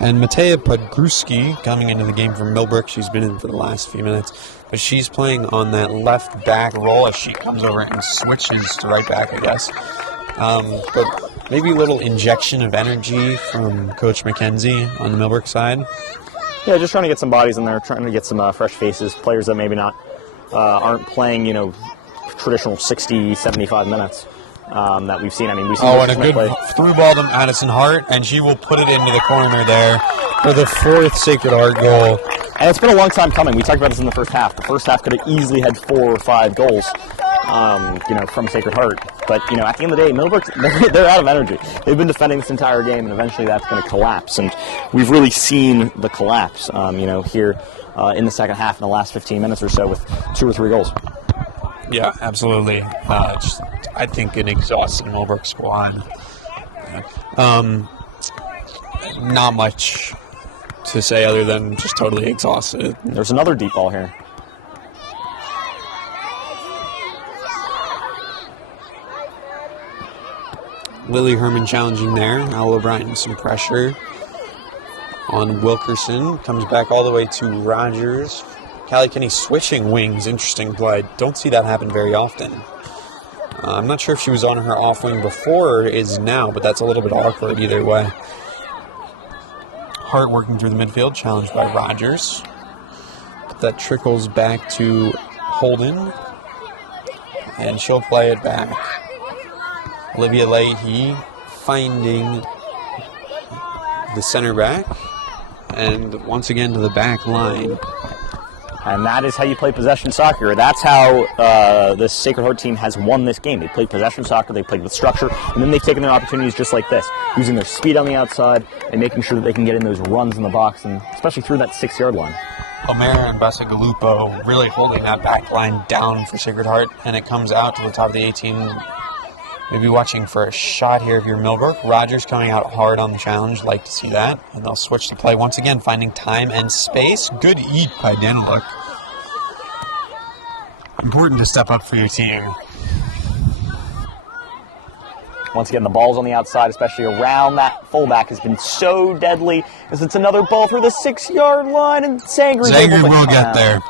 And Matea Podgruski coming into the game from Millbrook. She's been in for the last few minutes. But she's playing on that left back role as she comes over and switches to right back, I guess. But maybe a little injection of energy from Coach McKenzie on the Millbrook side. Yeah, just trying to get some bodies in there, trying to get some fresh faces, players that maybe not aren't playing, you know, traditional 60, 75 minutes that we've seen. I mean, we've seen and a good through ball to Madison Hart, and she will put it into the corner there for the 4th Sacred Heart goal. And it's been a long time coming. We talked about this in the first half. The first half could have easily had 4 or 5 goals, you know, from Sacred Heart. But, you know, at the end of the day, Millbrook, they're out of energy. They've been defending this entire game, and eventually that's going to collapse. And we've really seen the collapse, you know, here in the second half in the last 15 minutes or so with 2 or 3 goals. Yeah, absolutely. I think an exhausted Millbrook squad. Not much to say other than just totally exhausted. There's another deep ball here. Lily Herman challenging there. Al O'Brien some pressure on Wilkerson. Comes back all the way to Rogers. Callie Kinney switching wings. Interesting play. Don't see that happen very often. I'm not sure if she was on her off wing before or is now, but that's a little bit awkward either way. Hart working through the midfield, challenged by Rogers. But that trickles back to Holden. And she'll play it back. Olivia Leahy finding the center back. And once again to the back line. And that is how you play possession soccer. That's how the Sacred Heart team has won this game. They played possession soccer, they played with structure, and then they've taken their opportunities just like this, using their speed on the outside and making sure that they can get in those runs in the box, and especially through that 6-yard line. O'Mara and Bessa-Galupo really holding that back line down for Sacred Heart, and it comes out to the top of the 18. Maybe watching for a shot here if you're Millbrook. Rogers coming out hard on the challenge. Like to see that. And they'll switch the play once again, finding time and space. Good eat by Daniluk. Important to step up for your team. Once again, the ball's on the outside, especially around that fullback, has been so deadly as it's another ball through the 6-yard line, and Zangri will get there.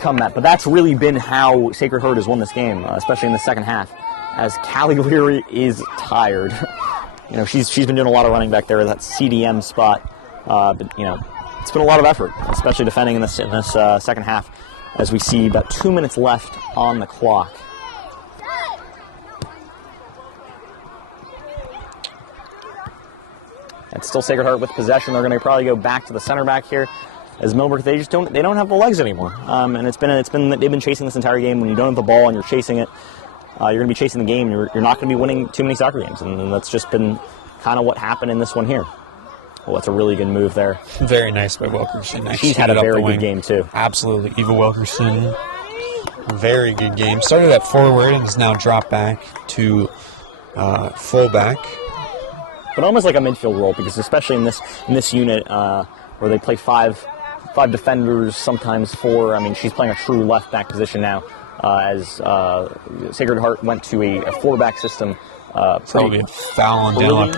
Come that, but that's really been how Sacred Heart has won this game, especially in the second half, as Callie Leary is tired. You know, she's been doing a lot of running back there at that CDM spot, but you know, it's been a lot of effort, especially defending in this second half, as we see about 2 minutes left on the clock. It's still Sacred Heart with possession. They're going to probably go back to the center back here, as Millbrook they don't have the legs anymore. And they've been chasing this entire game. When you don't have the ball and you're chasing it, you're going to be chasing the game. You're not going to be winning too many soccer games, and that's just been kind of what happened in this one here. Well, that's a really good move there. Very nice by Wilkerson. She's had a very good game too. Absolutely, Eva Wilkerson. Very good game. Started at forward and is now dropped back to fullback. But almost like a midfield role, because especially in this unit where they play five defenders, sometimes 4. I mean, she's playing a true left back position now, as Sacred Heart went to a 4-back system. Probably a foul on Dillon.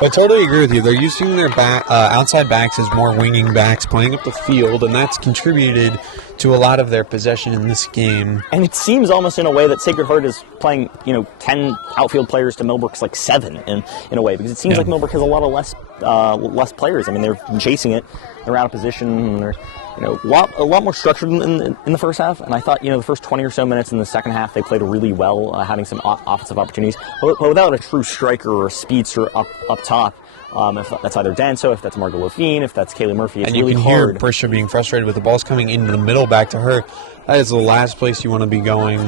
I totally agree with you. They're using their outside backs as more winging backs, playing up the field, and that's contributed to a lot of their possession in this game. And it seems almost in a way that Sacred Heart is playing, 10 outfield players to Millbrook's 7 in a way, because it seems like Millbrook has a lot of less players. I mean, they're chasing it, they're out of position, and they're a lot more structured in the first half. And I thought, the first 20 or so minutes in the second half, they played really well, having some offensive opportunities, but without a true striker or a speedster up top. If that's either Denso, if that's Margot Levine, if that's Kaylee Murphy, it's really hard. And you can hear Brisha being frustrated with the balls coming into the middle back to her. That is the last place you want to be going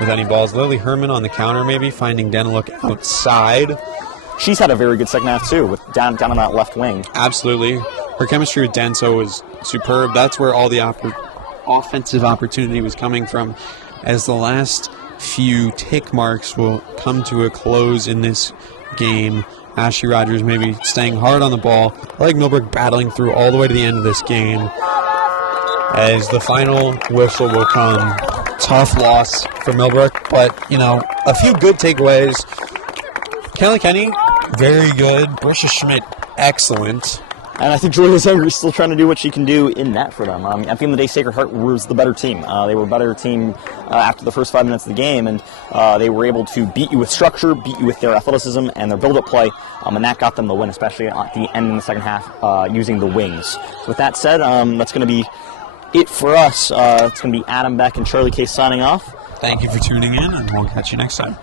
with any balls. Lily Herman on the counter, maybe finding Denlook outside. She's had a very good second half too, with down on that left wing. Absolutely, her chemistry with Denso was superb. That's where all the offensive opportunity was coming from, as the last few tick marks will come to a close in this game. Ashley Rogers maybe staying hard on the ball. I like Millbrook battling through all the way to the end of this game, as the final whistle will come. Tough loss for Millbrook, but, a few good takeaways. Kelly Kenny, very good. Brisha Schmidt, excellent. And I think Julia Zenger is still trying to do what she can do in net for them. At the end of the day, Sacred Heart was the better team. They were a better team after the first 5 minutes of the game, and they were able to beat you with structure, beat you with their athleticism and their build-up play, and that got them the win, especially at the end in the second half using the wings. So with that said, that's going to be it for us. It's going to be Adam Beck and Charlie Case signing off. Thank you for tuning in, and we'll catch you next time.